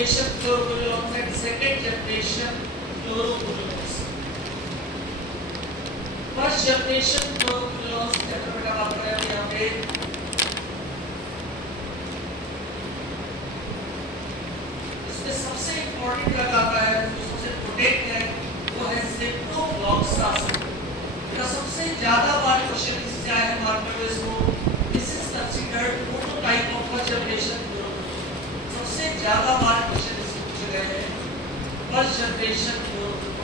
generation fluoroquinolones and second generation fluoroquinolones. First generation fluoroquinolones की अगर बेटा बात करें हम यहाँ पे इसमें सबसे इम्पोर्टेंट लगा है जो सबसे प्रोटेक्ट है वो है सिप्रोफ्लॉक्सासिन। इसका सबसे ज्यादा बार क्वेश्चन इससे आया है मार्केट में इसको this is considered prototype of first generation fluoroquinolones। सबसे ज्यादा बार क्वेश्चन इससे पूछे गए हैं फर्स्ट जनरेशन fluoroquinolones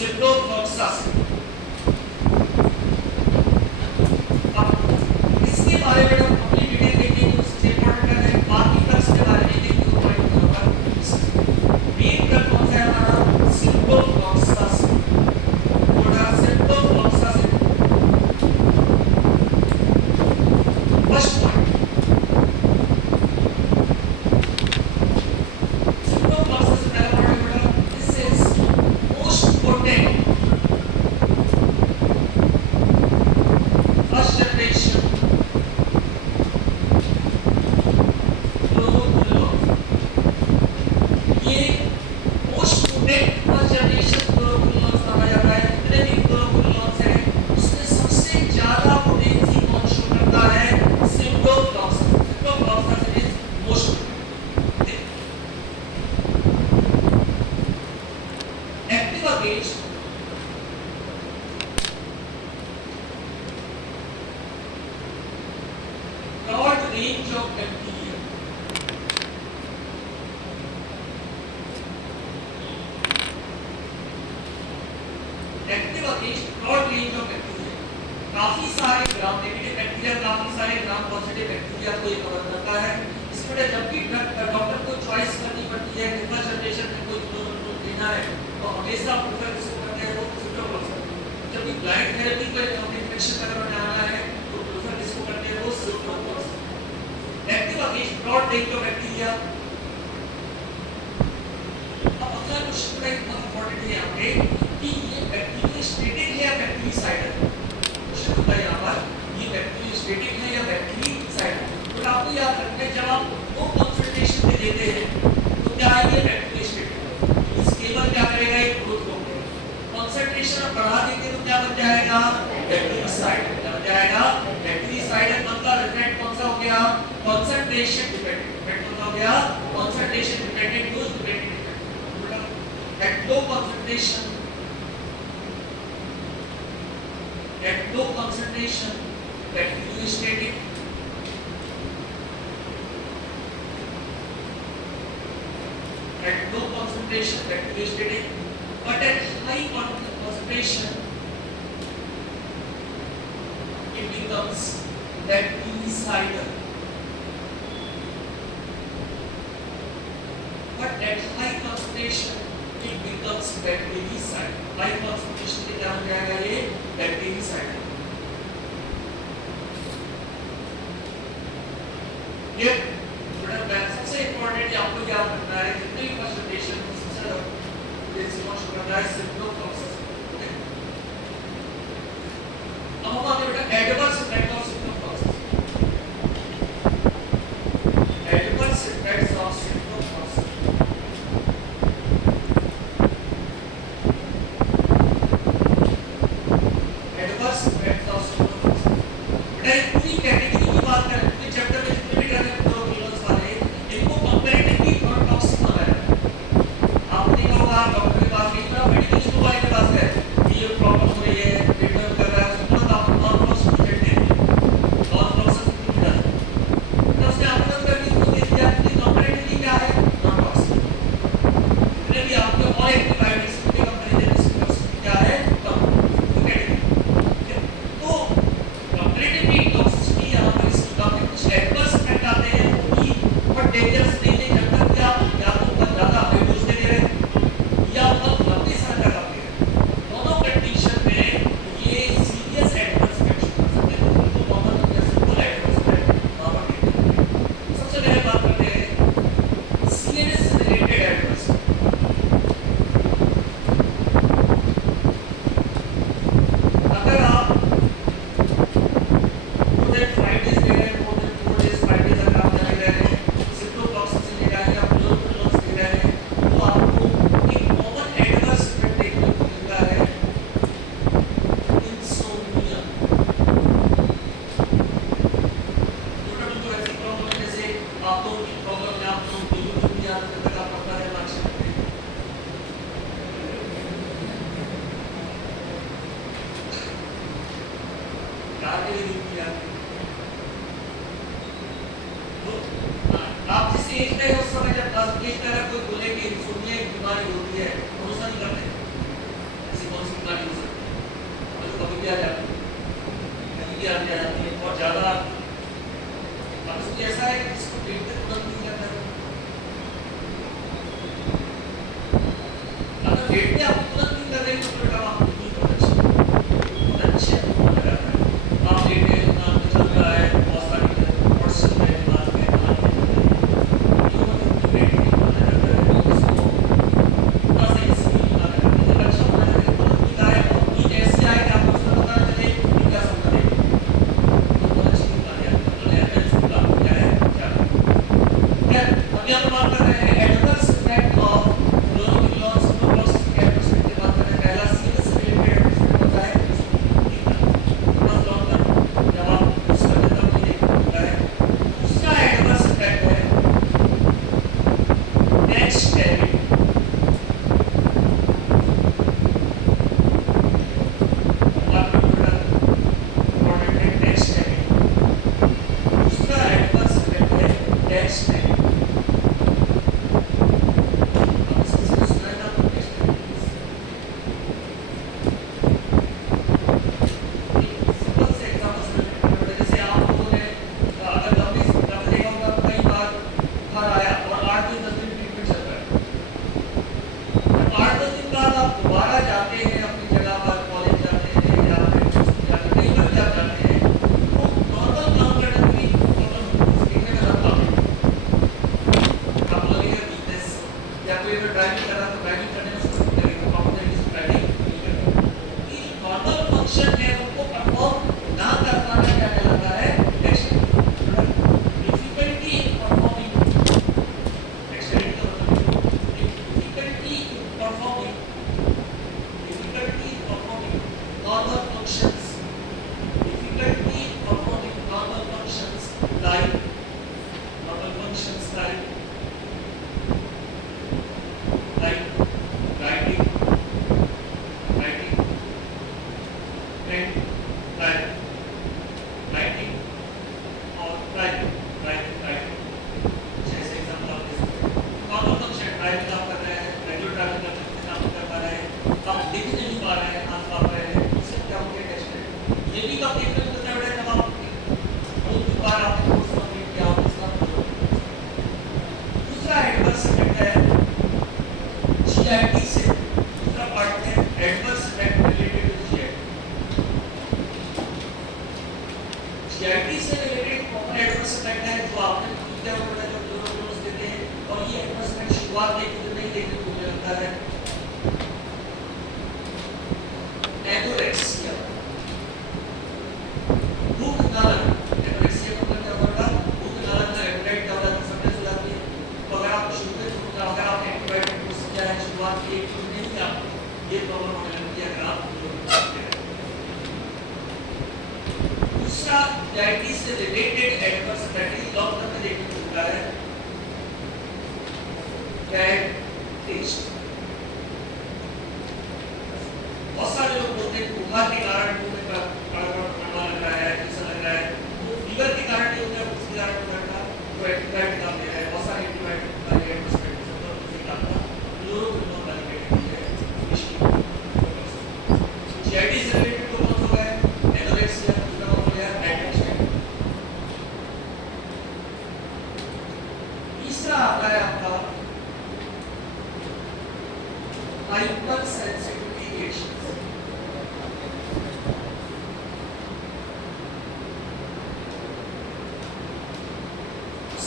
सिप्रोफ्लॉक्सासिन। अब इसके बारे में हम अपनी डिटेल देखेंगे उससे इंपॉर्टेंट है बाकी ड्रग्स के बारे में देखेंगे तो पॉइंट होगा। मेन ड्रग कौन सा है हमारा सिप्रोफ्लॉक्सासिन। थोड़ा सिप्रोफ्लॉक्सासिन फर्स्ट पॉइंट सिप्रोफ्लॉक्सासिन पहला पॉइंट बेटा this is most potent first generation fluoroquinolones। ये most potent first generation fluoroquinolones माना जाता है। जितने भी fluoroquinolones हैं उसमें सबसे ज्यादा पोटेंसी कौन शो करता है ciprofloxacin. Ciprofloxacin is most active against broad range of bacteria। Active against broad range of bacteria. काफी सारे ग्राम नेगेटिव बैक्टीरिया काफी सारे ग्राम पॉजिटिव बैक्टीरिया को ये कवर करता है। इसमें जब भी डॉक्टर को चॉइस करनी पड़ती है कि फर्स्ट जनरेशन में कोई फ्लोरोक्विनोल देना है तो हमेशा प्रेफर किसको करते हैं वो सिप्रोफ्लॉक्सासिन। जब भी ब्लाइंड थेरेपी को इन्फेक्शन अगर बनाना है तो प्रेफर किसको करते हैं वो ciprofloxacin. Active against broad range of bacteria. अब अगला क्वेश्चन बड़ा इंपॉर्टेंट है यहाँ पे कि ये बैक्टीरियोस्टेटिक है या बैक्टीरिसाइडल। क्वेश्चन होता है यहाँ पर ये बैक्टीरियोस्टेटिक है या बैक्टीरिसाइडल। तो आपको याद रखना है जब आप वो कंसंट्रेशन में देते हैं तो क्या है ये बैक्टीरियोस्टेटिक। इस केवल क्या करेगा ये ग्रोथ रोकेगा। कंसंट्रेशन आप बढ़ा देंगे तो क्या बन जाएगा बैक्टीरिसाइडल। क्या बन जाएगा बैक्टीरिसाइडल। मतलब इफेक्ट कौन सा हो गया कंसंट्रेशन डिपेंडेंट। इफेक्ट कौन सा हो गया concentration dependent use dependent. at low concentration bacteriostatic but at high concentration it becomes bactericidal। but at high concentration it becomes bactericidal। high concentration पे क्या हो जाएगा ये bactericidal। ये बड़ा सबसे इम्पोर्टेंट आपको याद रखना है जितने भी फर्स्ट जनरेशन सबसे ज्यादा शो करता है सिप्रोफ्लॉक्सासिन। अब हम आगे बेटा adverse effect of ciprofloxacin. Adverse effects of ciprofloxacin. Adverse effects of ciprofloxacin. बेटा पूरी कैटेगरी की बात करें पूरे चैप्टर में जितने भी ड्रग हैं कार के लिए दी थी आपने। तो आप जिस एज में उस समय जब 10 एज में कोई बोले कि इंसोम्निया एक बीमारी होती है, भरोसा नहीं करते ऐसी कौन सी बीमारी हो सकती है, और कभी भी आ जाती है, कहीं भी आ जाती है, बहुत ज़्यादा। अब इसमें ऐसा है कि जिसको ट्रीटमेंट तुरंत नहीं करना है, अगर पेट में आप तुरंत नहीं कर रहे हैं तो फिर आप बहुत अच्छे लग रहा है, आप लेटे हैं, काम में चल रहा है, बहुत सारी और चल रहे हैं, दिमाग में जो मतलब पेट में होने लगा है, उसको थोड़ा सा इसलिए ना करना है, अच्छा होना है, तुरंत नहीं आए और ये ऐसे आए कि आपको उसका पता ना चले कि क्या समझ रहे हैं, तो बहुत अच्छी बीमारी है, तो ऐसा इसका क्या है क्या है। अभी हम बात कर रहे हैं एडवर्स इफेक्ट ऑफ क्लोरोक्विनोन सुपरप्लस के एडवर्स की बात कर रहे हैं। पहला सीरियस रिलेटेड एडवर्स होता है बस लॉन्ग टर्म जब आप यूज करते तब नहीं देखता है। दूसरा एडवर्स इफेक्ट है नेक्स्ट कैविटी, नेक्स्ट कैविटी। दूसरा एडवर्स इफेक्ट है नेक्स्ट कैविटी। ड्राइविंग कर रहा है तो ड्राइविंग करने में उसको लगेगा कॉन्फिडेंस ड्राइविंग नहीं करता। ये नॉर्मल फंक्शन है उनको परफॉर्म ना कर पाना क्या कहलाता है difficulty in performing difficulty in performing normal functions, difficulty in performing normal functions like writing और writing जैसे एग्जांपल आप दे सकते हैं। नॉर्मल फंक्शन ड्राइविंग आप कर रहे हैं, रेगुलर ड्राइविंग करते हैं, काम कर पा रहे हैं, आप लिख नहीं पा रहे हैं, हाथ पा रहे हैं, इससे क्या हो गया टेस्ट है। ये भी कब देखने को मिलता है जब आप बहुत बार आपने कोर्स कंप्लीट किया हो इसका। दूसरा एडवर्स इफेक्ट है जीआईटी से, दूसरा पार्ट है adverse effect related to GIT से रिलेटेड कॉमन एडवर्स इफेक्ट है जो आपने क्या होता है जो क्लोरोक्विनोन देते हैं, और ये एडवर्स इफेक्ट शुरुआत में कुछ नहीं देखने को मिलता है। एनोरेक्सिया, भूख ना लगना, एनोरेक्सिया का मतलब क्या होता है, भूख ना लगना, एपेटाइट का होता है, समझ हो जाती है। तो अगर आप शुगर अगर आप एंटीबायोटिक कोर्स किया है शुरुआत की एक दिन नहीं आप ये प्रॉब्लम होने लगती है अगर आप। दूसरा डायबिटीज से related adverse effect long term में देखने को मिलता है बैड टेस्ट। बहुत सारे लोग बोलते हैं बुखार के कारण मुंह में कड़वा लग रहा है, ऐसा लग रहा है, तो फीवर के कारण नहीं होता है, उसके कारण होता है तो एंटीबायोटिक आप ले रहे हैं, बहुत सारे एंटीबायोटिक का एडवर्स इफेक्ट होता है, उसके कारण क्लोरोक्विनोन वाली कैटेगरी है इसकी। जीआईटी से रिलेटेड तो कौन हो गया एनोरेक्सिया, दूसरा हो गया एडिक्शन। तीसरा आता है आपका hyper sensitivity addiction.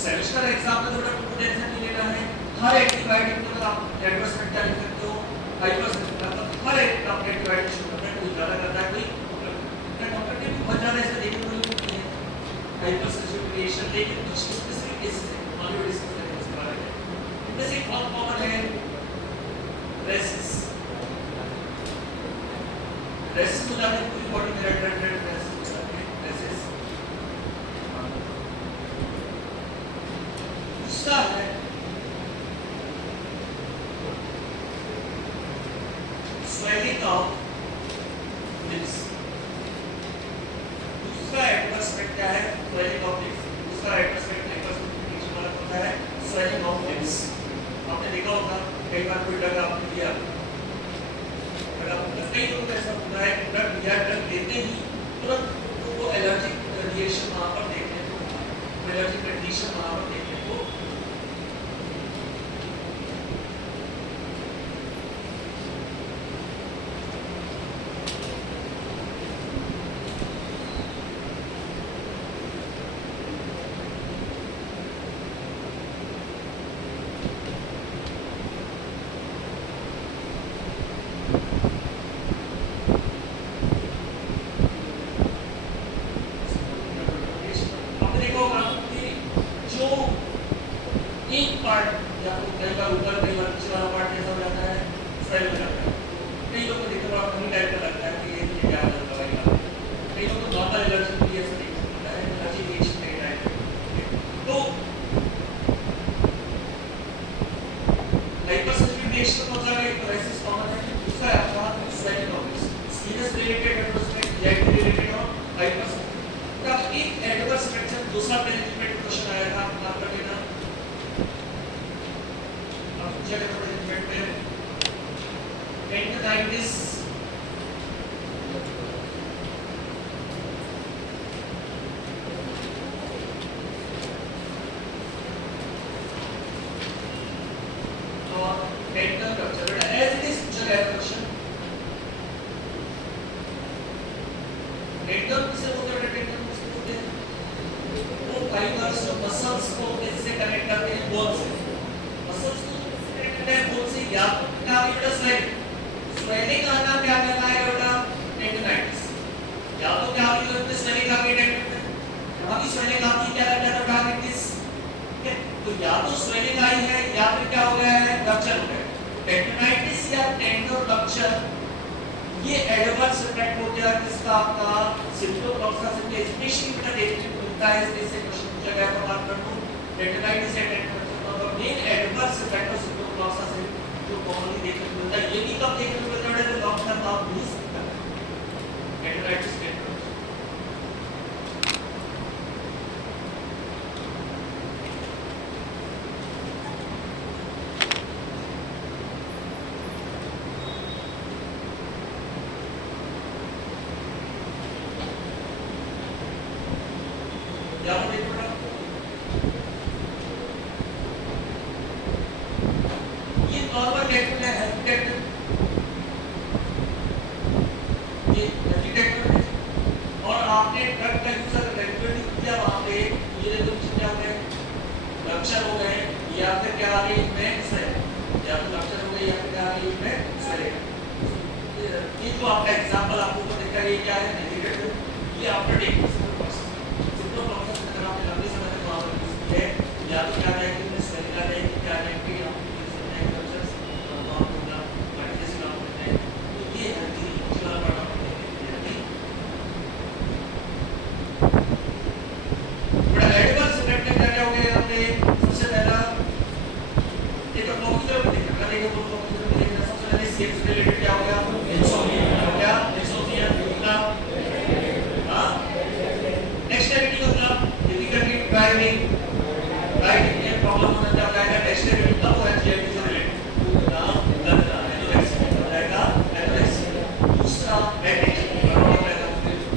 Semester exam में थोड़ा टेंशन नहीं लेना है, हर एंटीबायोटिक को आप एडवर्स इफेक्ट क्या लिख सकते हो, हाइपर सेंसिटिव, हर एक आप एंटीबायोटिक शुरू करते हैं, कोई ज्यादा करता है कोई डॉक्टर ने भी बहुत ज्यादा ऐसा देखने को नहीं मिलती है हाइपर सेंसिटिविटी, लेकिन कुछ स्पेसिफिक केसेस हैं आगे डिस्कस करेंगे उसके बारे में। इनमें से बहुत कॉमन है रेसिस, रेसिस हो जाते हैं पूरी बॉडी में रेड रेड रेड रेसिस हो जाते हैं, रेसिस। दूसरा है swelling of lips, कई लोग तो नॉर्मल एलर्जी भी ऐसे नहीं होता है, एलर्जी रिएक्शन कई टाइप तो हाइपरसेंसिटिव रिएक्शन हो जाएगा, एक क्राइसिस कॉमन है। दूसरा है आपका swelling of serious related adverse react related और हाइपरसेंसिटिव। तो अब एक एडवर्स रिएक्शन दूसरा प्रेडिक्टेड क्वेश्चन आया था, आप कर लेना अब चेक करो प्रेडिक्टेड में एंजाइटिस dental rupture, but as it is पूछा गया क्वेश्चन dental किसे बोलते हैं, dental किसे बोलते हैं, वो फाइबर्स जो मसल्स को इससे कनेक्ट करते हैं बोन से, मसल्स को कनेक्ट करते हैं बोन से, या तो क्या होगा बेटा स्वेलिंग आना, क्या कहना है बेटा टेंडनाइटिस, या तो क्या होगा बेटा स्वेलिंग आ गई टेंडन में, यहाँ की स्वेलिंग आती क्या कहता है डायबिटीज, तो या तो स्वेलिंग आई है या फिर क्या हो गया है रप्चर हो गया। टेंडनाइटिस या टेंडर रप्चर ये एडवर्स इफेक्ट हो गया किसका, आपका सिम्प्टोप्लॉक्सा से, स्पेशली बेटा देखने को मिलता है, इससे क्वेश्चन पूछा गया तो बात कर लूं टेंडनाइटिस या टेंडर रप्चर का मेन एडवर्स इफेक्ट ऑफ सिम्प्टोप्लॉक्सा से जो कॉमनली देखने को मिलता है, ये भी कब देखने को मिलता है तो लॉन्ग टर्म आप भूल सकते हैं टेंडनाइटिस टेंडर या वो देखो ना ये नॉर्मल डेक्टल है, हेल्थ डेक्टल, ये हेल्थ डेक्टल है और आपने ड्रग का यूज अगर रेगुलरली किया वहां पे ये देखो क्या हो गए रप्चर हो गए या फिर क्या आ गई इनमें से, या तो रप्चर हो गई या फिर क्या आ गई इनमें से, ये जो आपका एग्जांपल आपको तो दिखा ये क्या है नेगेटिव, ये आफ्टर टेकिंग या तो क्या है कि मैं स्वेलिंग आ जाएगी, क्या है कि आप एग्रीकल्चर नॉन होगा बाकी जैसे काम करते हैं, तो ये हेल्थी चला पड़ा है बड़ा एडवर्स इफेक्ट क्या हो गया यहाँ पे। सबसे पहला एक कॉम्प्यूटर में देखा करेंगे तो कॉम्प्यूटर में देखना सबसे पहले सेल्स रिलेटेड क्या हो गया इंसोम्निया, क्या इंसोम्निया दूसरा हां नेक्स्ट एक्टिविटी होगा डिफिकल्टी ड्राइविंग राइट, ये प्रॉब्लम होना चाहता है डेस्टिनेशन कब होगा जीआईटी से रिलेटेड ना लगता है तो ऐसे रहेगा एनोरेक्सिया, दूसरा मेडिटेशन प्रॉब्लम रहेगा,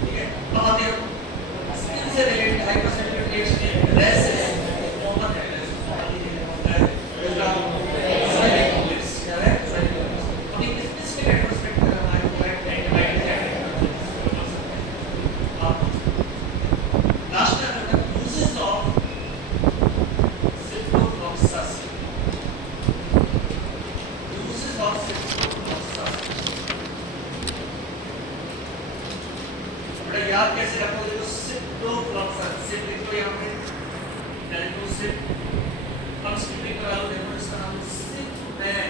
ठीक है। अब आते हैं स्किन से related hypersensitive reaction rashes common है, दूसरा स्वेलिंग ऑफ लिप्स, क्या है स्वेलिंग ऑफ लिप्स, अब एक स्पेसिफिक एडवर्स इफेक्ट करना है तो एंटीबायोटिक आप लास्ट में यूजेस ऑफ याद कैसे रखोगे तो सिप्टोफ्लॉक्सा सिप लिख लो यहाँ पे टेलिको सिप, हम स्किपिंग करा लो, देखो इसका नाम सिप में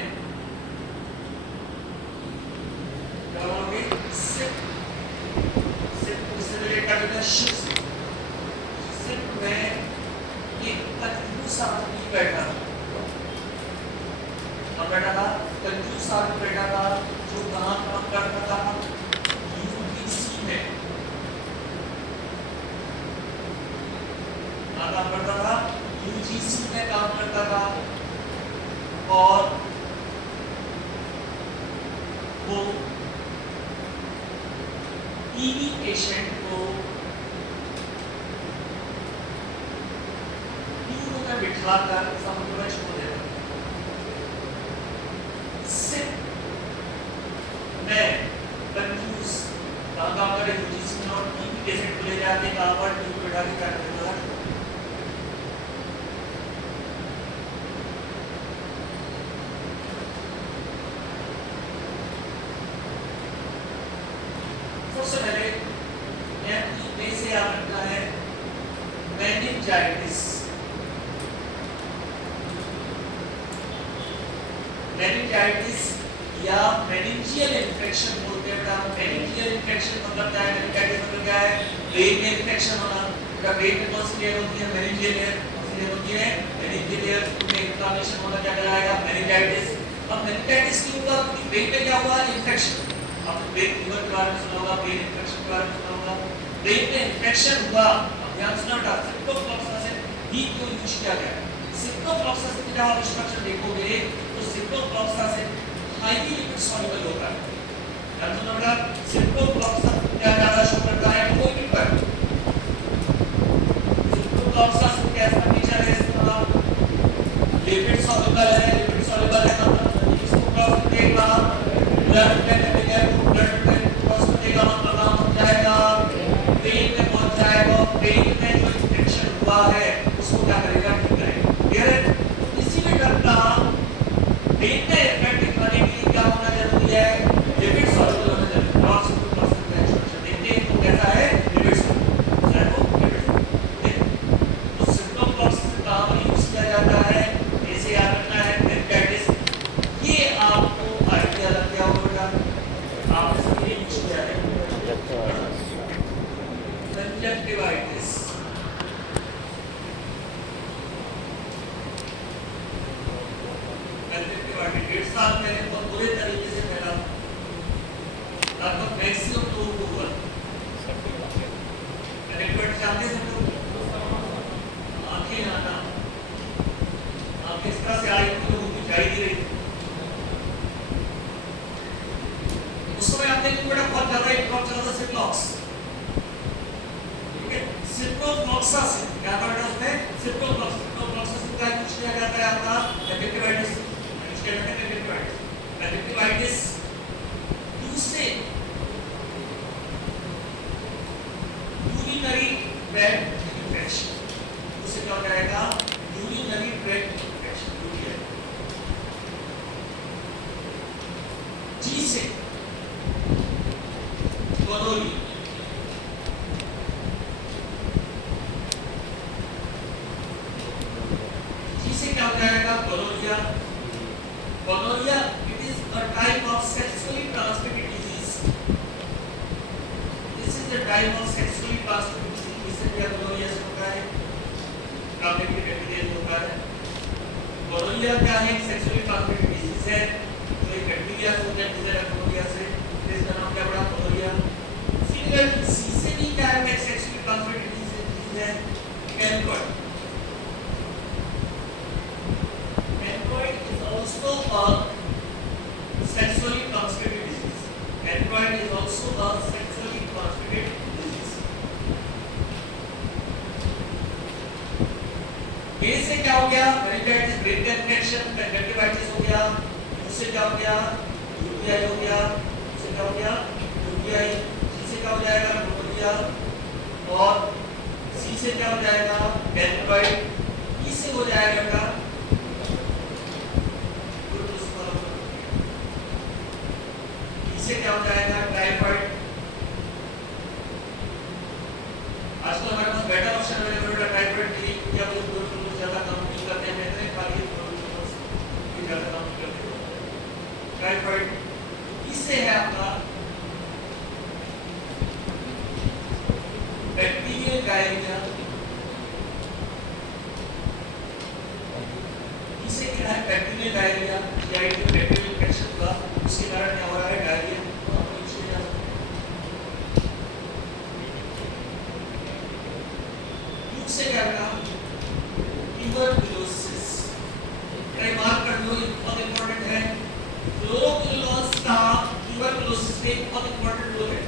क्या बोलोगे सिप, सिप इससे रिलेटेड कर देते हैं शिप, सिप में ये कंफ्यूज आदमी बैठा और बैठा था कंफ्यूज आदमी बैठा था जो कहाँ काम करता था यूपीसी में काम करता था, यूजीसी में काम करता था और वो टीबी पेशेंट को ट्यूब में बिठाकर समुद्र में छोड़ देता था। सिप में कंफ्यूज काम करे यूजीसी में और टीबी पेशेंट को ले जाते कहाँ पर ट्यूब में बिठा के कर देता था। सबसे पहले में से आ रखा है मेनिंजाइटिस, मेनिंजाइटिस या मेनिंजियल इन्फेक्शन बोलते हैं बेटा। मेनिंजियल इन्फेक्शन मतलब क्या है? मेनिंजाइटिस मतलब क्या है? ब्रेन में इन्फेक्शन होना। बेटा ब्रेन में कौन सी लेयर होती है? Meningeal layer. कौन सी लेयर होती है? मेनिंजियल लेयर में इन्फ्लेमेशन होना क्या कहलाएगा? मेनिंजाइटिस। अब मेनिंजाइटिस के ऊपर ब्रेन में क्या हुआ? इन्फेक्शन। आपने ब्रेन फीवर के बारे में सुना होगा, ब्रेन इन्फेक्शन के बारे में सुना होगा। ब्रेन में इन्फेक्शन हुआ, अब ध्यान सुना बेटा, सिप्टोफ्लॉक्सासिन भी क्यों यूज किया गया? सिप्टोफ्लॉक्सासिन का आप स्ट्रक्चर देखोगे तो सिप्टोफ्लॉक्सासिन हाईली लिपिड सॉल्युबल होता है। ध्यान सुना बेटा, सिप्टोफ्लॉक्सासिन क्या ज्यादा शो करता है? लिपिड पर। सिप्टोफ्लॉक्सासिन कैसा नेचर है इसका? लिपिड सॉल्युबल है। लिपिड सॉल्युबल है मतलब इसको क्रॉस करेगा ब्लड में क्रॉस करेगा मतलब काम हो जाएगा, ब्रेन में पहुंच जाएगा। ब्रेन में जो इन्फेक्शन हुआ है उसको क्या करेगा? ठीक करेगा। क्लियर है? इसी में ड्रग का ब्रेन में इफेक्ट दिखाने के लिए क्या होना जरूरी है? लिपिड सॉल्युबल होना जरूरी है। क्रॉस सिप्टोफ्लॉक्सासिन का स्ट्रक्चर देखते हैं तो कैसा है? Lipid soluble. है वो लिपिड। तो सिप्टोफ्लॉक्सासिन का यूज किया जाता है, ऐसे याद रखना है। मेनिंजाइटिस ये आपको आइडिया लग गया होगा, आपने सब ये यूज किया है। कंजक्टिवाइटिस, कंजक्टिवाइटिस 1.5 साल पहले बहुत बुरे तरीके से फैला, लगभग मैक्सिमम लोगों को हुआ। कंजक्टिवाइटिस जानते हैं सब लोग? आंखें आना, आंखें इस तरह से आई तो लोगों को दिखाई नहीं रही। उस समय आपने को बड़ा बहुत ज्यादा एक ड्रॉप चला था सिप्लॉक्स, ठीक है? सिप्रोफ्लॉक्सासिन क्या था बेटा उसमें? सिप्रोफ्लॉक्सासिन का यूज किया जाता है आपका कंजक्टिवाइटिस। यूज किया जाता है कंजक्टिवाइटिस। कंजक्टिवाइटिस दूसरे यूरिनरी ट्रैक्ट इन्फेक्शन, उसे क्या हो जाएगा? Urinary tract infection, urea. G से गोनोरिया, जिसे क्या हो जाएगा? Gonorrhoea. Gonorrhoea it is a type of sexually transmitted disease. This is the type of sexually transmitted disease जिसे क्या गोनोरिया से होता है? ट्रांसमिटेड बैक्टीरिया होता है। गोनोरिया क्या है? सेक्सुअली ट्रांसमिटेड डिजीज है, तो एक बैक्टीरिया से होता है जिसे गोनोरिया से, इसका नाम क्या पड़ा? गोनोरिया। सी से भी क्या है? सेक्सुअली ट्रांसमिटेड डिजीज है, chancroid. Chancroid is also a sexually transmitted disease. Cancer is also a sexually transmitted disease. A से क्या हो गया? मेनिंजाइटिस, ब्रेन का इन्फेक्शन, कंजक्टिवाइटिस हो गया। उससे क्या हो गया? यूटीआई हो गया। उससे क्या हो गया? यूटीआई। सी से क्या हो जाएगा? गोनोरिया। और सी से क्या हो जाएगा? कैनकॉइड। ई से हो जाएगा क्या? से क्या हो जाएगा? टाइफाइड। आजकल हमारे पास बेटर ऑप्शन अवेलेबल है टाइफाइड के लिए, क्योंकि आप लोग ज्यादा काम नहीं करते हैं, मैं खाली ज्यादा काम नहीं करते। टाइफाइड इससे है आपका बैक्टीरियल डायरिया। इसे क्या है? बैक्टीरियल डायरिया, बैक्टीरियल इन्फेक्शन हुआ, उसके कारण क्या हो रहा है? डायरिया। से क्या था? ट्यूबरकुलोसिस। मार्क कर लो, ये बहुत इंपॉर्टेंट है। फ्लोरोक्यूलोस का ट्यूबरकुलोसिस में बहुत इंपॉर्टेंट रोल है।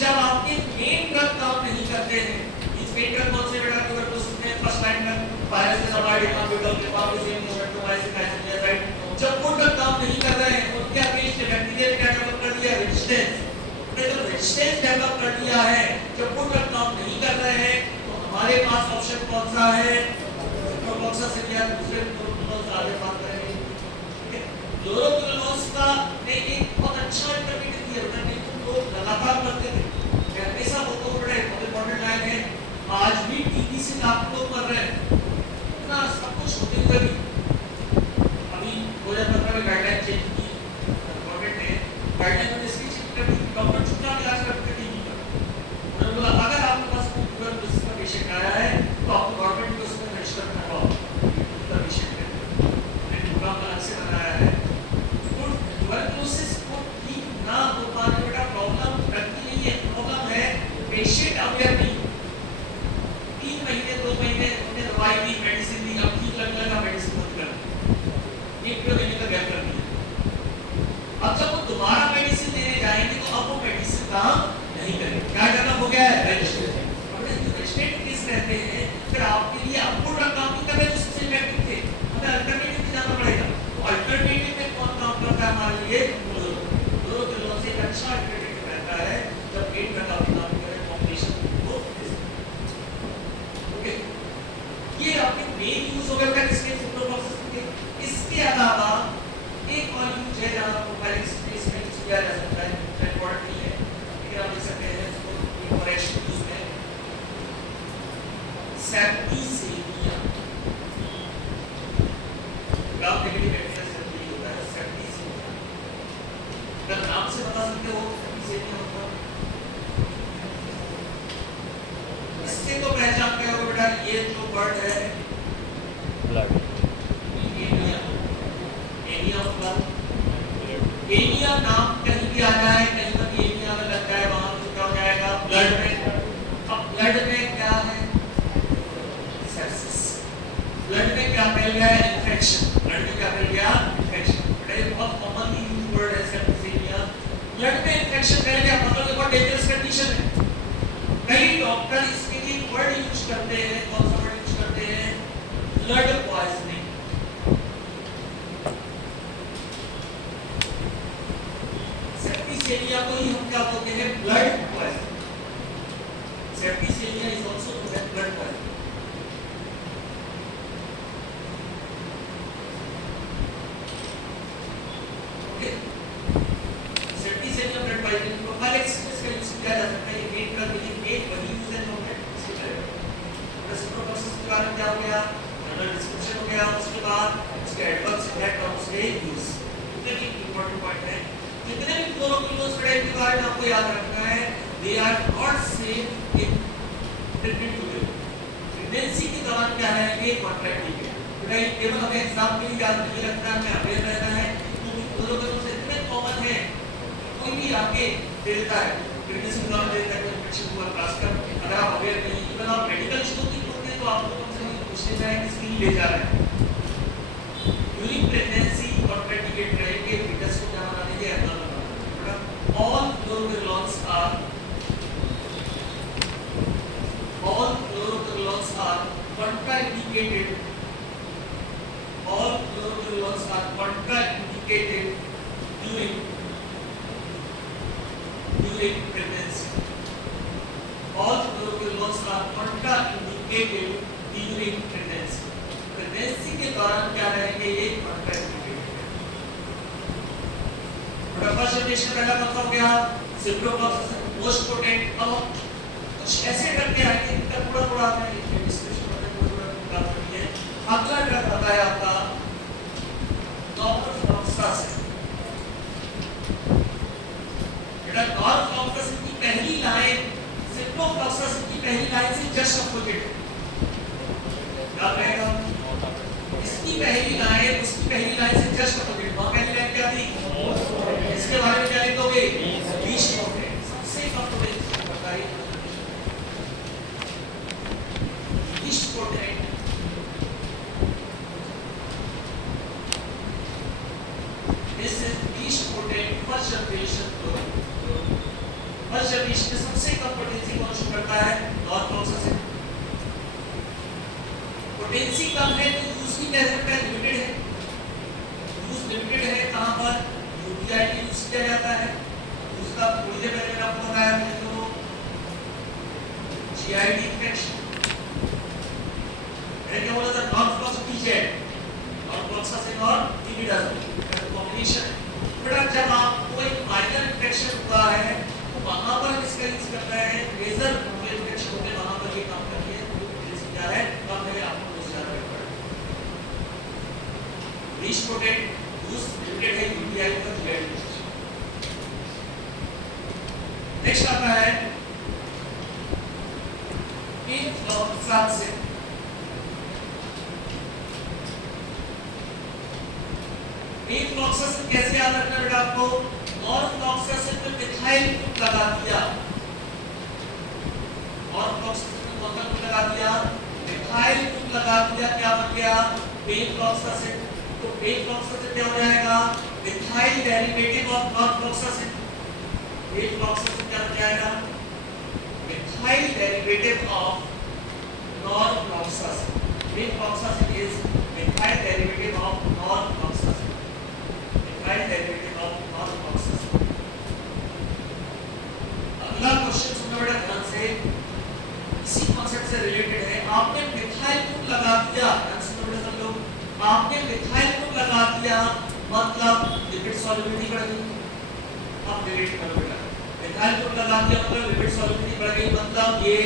जब आपके मेन ड्रग काम नहीं करते हैं, इस मेन ड्रग कौन से बेटा? ट्यूबरकुलोसिस में फर्स्ट लाइन में वायरस अमाइड एमाइड के पार्टिसिपेट मोनोटोमाइसिस राइट। जब वो ड्रग काम नहीं कर रहे हैं, उनके अगेंस्ट बैक्टीरिया ने क्या डेवलप कर दिया? रेजिस्टेंस। तो जब रेजिस्टेंस डेवलप कर दिया है, जब वो ड्रग काम नहीं कर रहे हैं, हमारे पास ऑप्शन कौन सा है? सिप्रोफ्लॉक्सासिन या दूसरे फ्लोरोक्यूलोस आगे बात करेंगे। ठीक है? फ्लोरोक्यूलोस का ने एक बहुत अच्छा इंटरमीडिएट दिया था, नहीं तो लोग लगातार करते थे। हमेशा बोलते हो बड़ा इंपॉर्टेंट लाइन है, आज भी टीबी से आप लोग कर रहे हैं, इतना सब कुछ होते हुए भी अभी 2015 में गाइडलाइन चेंज की, गवर्नमेंट पेशेंट अवेयर नहीं, 3 महीने 2 महीने उन्हें दवाई दी, मेडिसिन दी, अब ठीक लगने लगा, मेडिसिन बंद कर दी, 1 महीने का गैप कर दिया। अब जब वो दोबारा मेडिसिन लेने जाएंगे तो अब वो मेडिसिन काम नहीं करेगी। क्या करना हो गया है, रजिस्ट्रेशन। अपने रजिस्ट्रेट केस रहते हैं, फिर आपके लिए आपको काम नहीं कर रहे जो सबसे इफेक्टिव थे, हमें अल्टरनेटिव पे जाना पड़ेगा। तो अल्टरनेटिव में कौन काम करता है हमारे लिए, दो दिनों से एक अच्छा अल्टरनेटिव रहता है जब पेट में काफी काम करे कॉम्बिनेशन को। ओके, ये आपके मेन यूज हो गया किसके, सिप्रोफॉक्सेसिन के। इसके अलावा एक और यूज है जहां प्रोफाइलिंग स्पेस में यूज किया जा सकता है, इंपॉर्टेंट नहीं है लेकिन आप देख सकते हैं इसको करेक्शन यूज में सेप्टिसेमिया, ग्राम नेगेटिव बैक्टीरिया से भी होता है सेप्टिसेमिया। अगर नाम से बता सकते हो सेप्टिसेमिया मतलब, इससे तो पहचान गए हो बेटा, ये जो वर्ड है ब्लड, एनिया, एनिया मतलब एनिया नाम कहीं भी आ जाए, कहीं पर भी एनिया में लग जाए, वहां तो क्या हो जाएगा, ब्लड में। अब ब्लड में क्या है, सेप्सिस। ब्लड में क्या फैल गया है, इन्फेक्शन। ब्लड में क्या फैल गया, इन्फेक्शन। बेटा ये बहुत कॉमनली यूज्ड वर्ड है सेप्टिसेमिया। ब्लड में इन्फेक्शन फैल गया मतलब ये बहुत डेंजरस कंडीशन है। कई डॉक्टर इसके लिए वर्ड यूज करते हैं, कौन सा वर्ड यूज करते हैं, ब्लड पॉइजनिंग। सेप्टिसेमिया को ही हम क्या बोलते हैं, blood poisoning. Septicaemia is also blood poisoning. Okay, septicaemia blood poisoning prophylaxis इसका यूज किया जा सकता है। ये मेन ड्रग के लिए वही यूज है जो है इसके तरह। रेसिप्रोफॉक्सेसिन के बारे में क्या हो गया, जनरल डिस्क्रिप्शन हो गया, उसके बाद इसके एडवर्स इफेक्ट और उसके यूज, इतने भी इंपॉर्टेंट पॉइंट है। जितने भी क्लोरोक्विनोस के बारे में आपको याद रखना है, they are not safe in pregnant. Pregnancy के दौरान क्या रहेंगे, कॉन्ट्रैक्टिंग। बेटा ये केवल हमें एग्जाम के लिए याद नहीं रखना है, हमें अवेयर रहना है क्योंकि क्लोरोक्विनोस इतने कॉमन है, कोई भी आके दे देता है, प्रेगनेंसी के दौरान दे देता है, इन्फेक्शन हुआ खासकर अगर आप अवेयर नहीं, इवन आप मेडिकल स्टोर होते तो आपको कम से कम पूछने जाए किसके लिए ले जा रहे हैं। ड्यूरिंग प्रेगनेंसी कॉन्ट्रैक्टिंग रहेंगे, फीटस को क्या बना देंगे, abnormal. All chloroquinolones are contraindicated. All chloroquinolones are contraindicated during pregnancy. All chloroquinolones are contraindicated during pregnancy. Pregnancy के दौरान क्या रहेंगे, ये contraindicated। फर्स्ट जनरेशन पहला कौन सा हो गया, सिप्रोफॉक्सेसिन मोस्ट पोटेंट। अब कुछ ऐसे ड्रग के आएंगे इनका थोड़ा हमें डिस्कशन करने में बात करनी है। अगला ड्रग आता है आपका नॉर्फ्लॉक्सासिन। बेटा नॉर्फ्लॉक्सासिन की पहली लाइन सिप्रोफॉक्सासिन की पहली लाइन से जस्ट अपोजिट याद रहेगा। इसकी पहली लाइन उसकी पहली लाइन से जस्ट अपोजिट। वहां पहली लाइन क्या थी, इसके बारे में क्या लिखोगे, लीस्ट पोटेंट, सबसे कम पोटेंशियल करता है least potent. This is least potent first generation. First generation में सबसे कम पोटेंसी कौन शो करता है, नॉर्फ्लॉक्सासिन। पोटेंसी कम है तो यूज भी कह सकते हैं लिमिटेड है। यूज लिमिटेड है कहां पर, यूटीआई यूज किया जाता है। उसका थोड़ी देर पहले मैंने आपको बताया था जो जीआईडी इन्फेक्शन, मैंने क्या बोला था, नॉर्फ्लॉक्सासिन नॉर्फ्लॉक्सासिन और इमिडाजोल कॉम्बिनेशन। बेटा जब आपको एक माइनर इन्फेक्शन हुआ है तो वहां पर हम इसका यूज करते हैं। मेजर जो इन्फेक्शन होते हैं वहां पर ये काम करती है, तो क्या है कम है, आपको डोज ज्यादा करना पड़ेगा। लीस्ट पोटेंट यूज लिमिटेड है, यूटीआई का जीआईडी। नेक्स्ट आता है एफ्लॉक्सासिन। एफ्लॉक्सासिन कैसे याद रखना बेटा आपको, नॉर्फ्लॉक्सासिन में मिथाइल ग्रुप लगा दिया। क्या हो जाएगा, मिथाइल डेरिवेटिव ऑफ नॉर्फ्लॉक्सासिन। एक फ्लॉक्सासिन क्या बन जाएगा, मिथाइल डेरिवेटिव ऑफ नॉर्फ्लॉक्सासिन। एक floxacin is methyl derivative of norfloxacin, methyl derivative of norfloxacin. अगला क्वेश्चन सुनना बेटा ध्यान से, इसी कॉन्सेप्ट से रिलेटेड है। आपने मिथाइल ग्रुप लगा दिया, ध्यान से बेटा सब लोग, आपने मिथाइल ग्रुप लगा दिया मतलब लिपिड सॉल्युबिलिटी बढ़ गई। अब डिलीट करो बेटा, मिथाइल ग्रुप लगा दिया मतलब लिपिड सॉल्युबिलिटी बढ़ गई, मतलब ये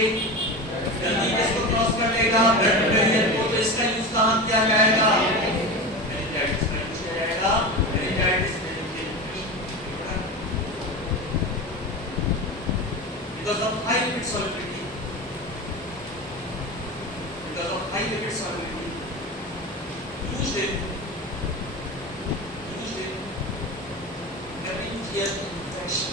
जल्दी किसको क्रॉस कर लेगा, ब्लड बैरियर को। तो इसका यूज कहां किया जाएगा, मेनिंजाइटिस में यूज किया जाएगा, मेनिंजाइटिस में because of high lipid solubility, because of high lipid solubility used in meningeal infection,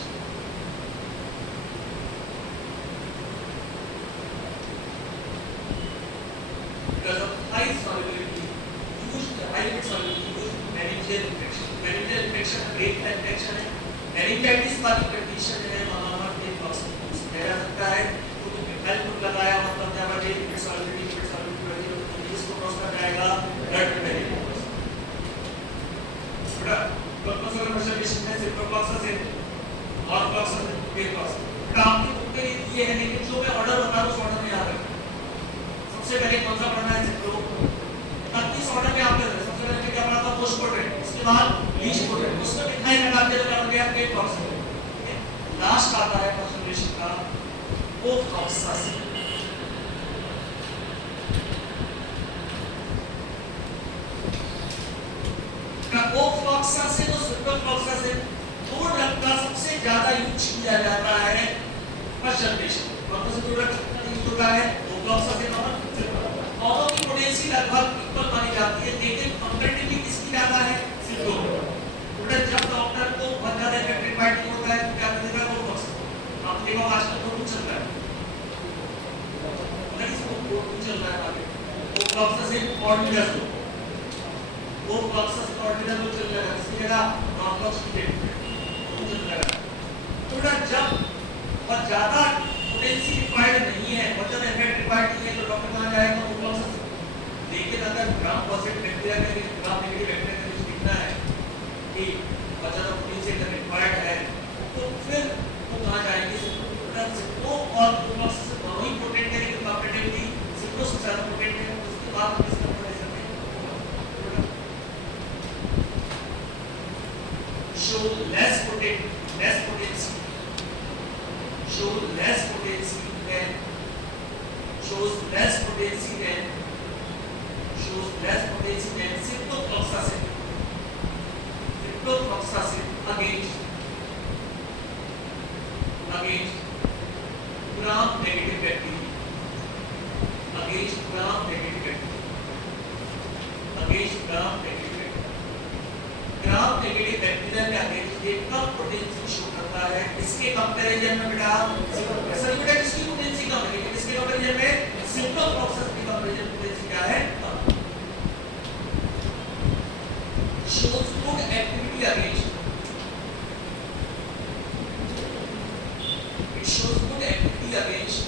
because of high solubility used, high lipid solubility used in meningeal infection। meningeal infection brain का infection है, meningitis वाली condition है, वहां पर ये toxin मेरा सकता है। तो मिथाइल ग्रुप लगाया मतलब क्या बचे, लिपिड सॉल्युबिलिटी बढ़ी, तो इसको क्रॉस कर जाएगा ब्लड बैरियर। बेटा प्रोपोजल कंसंट्रेशन में सिप्रोफ्लॉक्सासिन और फ्लॉक्सासिन के पास बेटा आपके बुक में ये है, लेकिन जो मैं ऑर्डर बता रहा हूं उस ऑर्डर में याद रखना। सबसे पहले कौन सा पढ़ना है, सिप्रो। 31 ऑर्डर में आपने सबसे पहले क्या पढ़ा था, मोस्ट पोटेंट, उसके बाद लीस्ट पोटेंट, उसमें मिथाइल लगा दिया तो क्या बन गया, फ्लॉक्सासिन। लास्ट आता है कंसंट्रेशन का ओफ्लॉक्सासिन। ओफ्लॉक्सासिन और सिप्रोफ्लॉक्सासिन दो ड्रग का सबसे ज्यादा यूज किया जाता है फर्स्ट जनरेशन। कौन सा ड्रग यूज होता है, ओफ्लॉक्सासिन और सिप्रोफ्लॉक्सासिन। दोनों की पोटेंसी लगभग इक्वल मानी जाती है, लेकिन कंपैरेटिवली किसकी ज्यादा है, सिप्रो। जब डॉक्टर को बहुत ज्यादा इफेक्टिव फाइट नहीं होता है तो क्या करेगा, ओफ्लॉक्सासिन। आप देखो आजकल बहुत चल रहा है, अगर इसको बहुत चल रहा है आगे ओफ्लॉक्सासिन ऑर्डिनल, वो फ्लॉक्सासिन ऑर्डिनल चल रहा है, इसकी जगह नॉर्फ्लॉक्सासिन चल रहा है। तो बेटा जब बहुत ज्यादा पोटेंसी रिक्वायर्ड नहीं है, बहुत ज्यादा इफेक्ट रिक्वायर्ड नहीं है, तो डॉक्टर कहां जाएगा, ओफ्लॉक्सासिन। लेकिन अगर ग्राम पॉजिटिव बैक्टीरिया का, ग्राम नेगेटिव बैक्टीरिया का कुछ दिखना है कि बहुत ज्यादा पोटेंसी अगर रिक्वायर्ड है, तो फिर वो कहां जाएंगे, सिप्रो और ओफ्लॉक्सासिन दोनों ही पोटेंट है, लेकिन कंपैरेटिवली सिप्रो सबसे ज्यादा पोटेंट है। उसके बाद हम इसका कंपैरिजन में show less potency, show less potency than, shows less potency than, shows less potency than ciprofloxacin, ciprofloxacin against gram negative bacteria, against gram negative bacteria, against gram negative bacteria। Gram negative bacteria के against ये कम potency show करता है, इसके comparison में बेटा sir बेटा किसकी potency कम है, लेकिन इसके कंपैरिजन में सिप्रोफ्लॉक्सासिन की कंपैरिजन पोटेंसी क्या है, कम। shows good activity against, it shows good activity against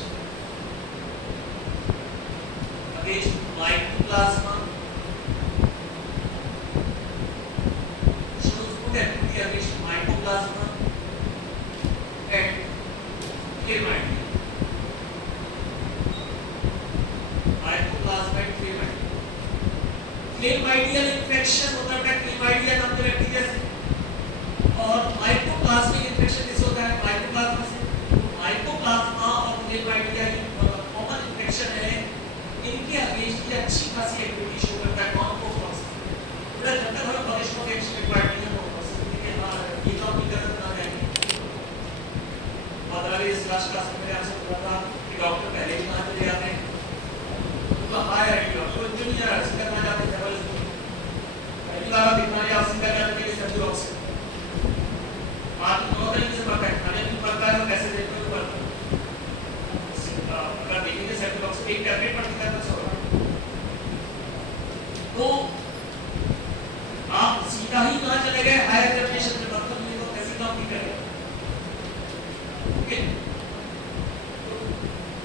mycoplasma, against mycoplasma and chlamydia, mycoplasma and chlamydia। chlamydial infection होता है chlamydia नाम के बैक्टीरिया से, और mycoplasmic infection किस होता है, mycoplasma से। mycoplasma और chlamydia कॉमन इंफेक्शन है, इनके अगेंस्ट ये अच्छी खासी एक्टिविटी शो करता है, कौन को फ्लॉक्सासिन। जब तक हमें फॉरेस्ट ऑफ एक्शन रिक्वायर्ड नहीं है, ये तो अपनी तरफ ना जाएंगे। और इस लास्ट क्लास में मैंने आपसे बोला था कि डॉक्टर पहले ही कहाँ चले जाते हैं, तो हायर आई डॉक्टर इंजीनियर सीधा कहाँ जाते हैं, जबल पहली बार आप दिखना या सीधा जाते हैं सर्दी ऑक्सीजन। आज दोनों तरीके से पढ़ता है, खाने भी पढ़ता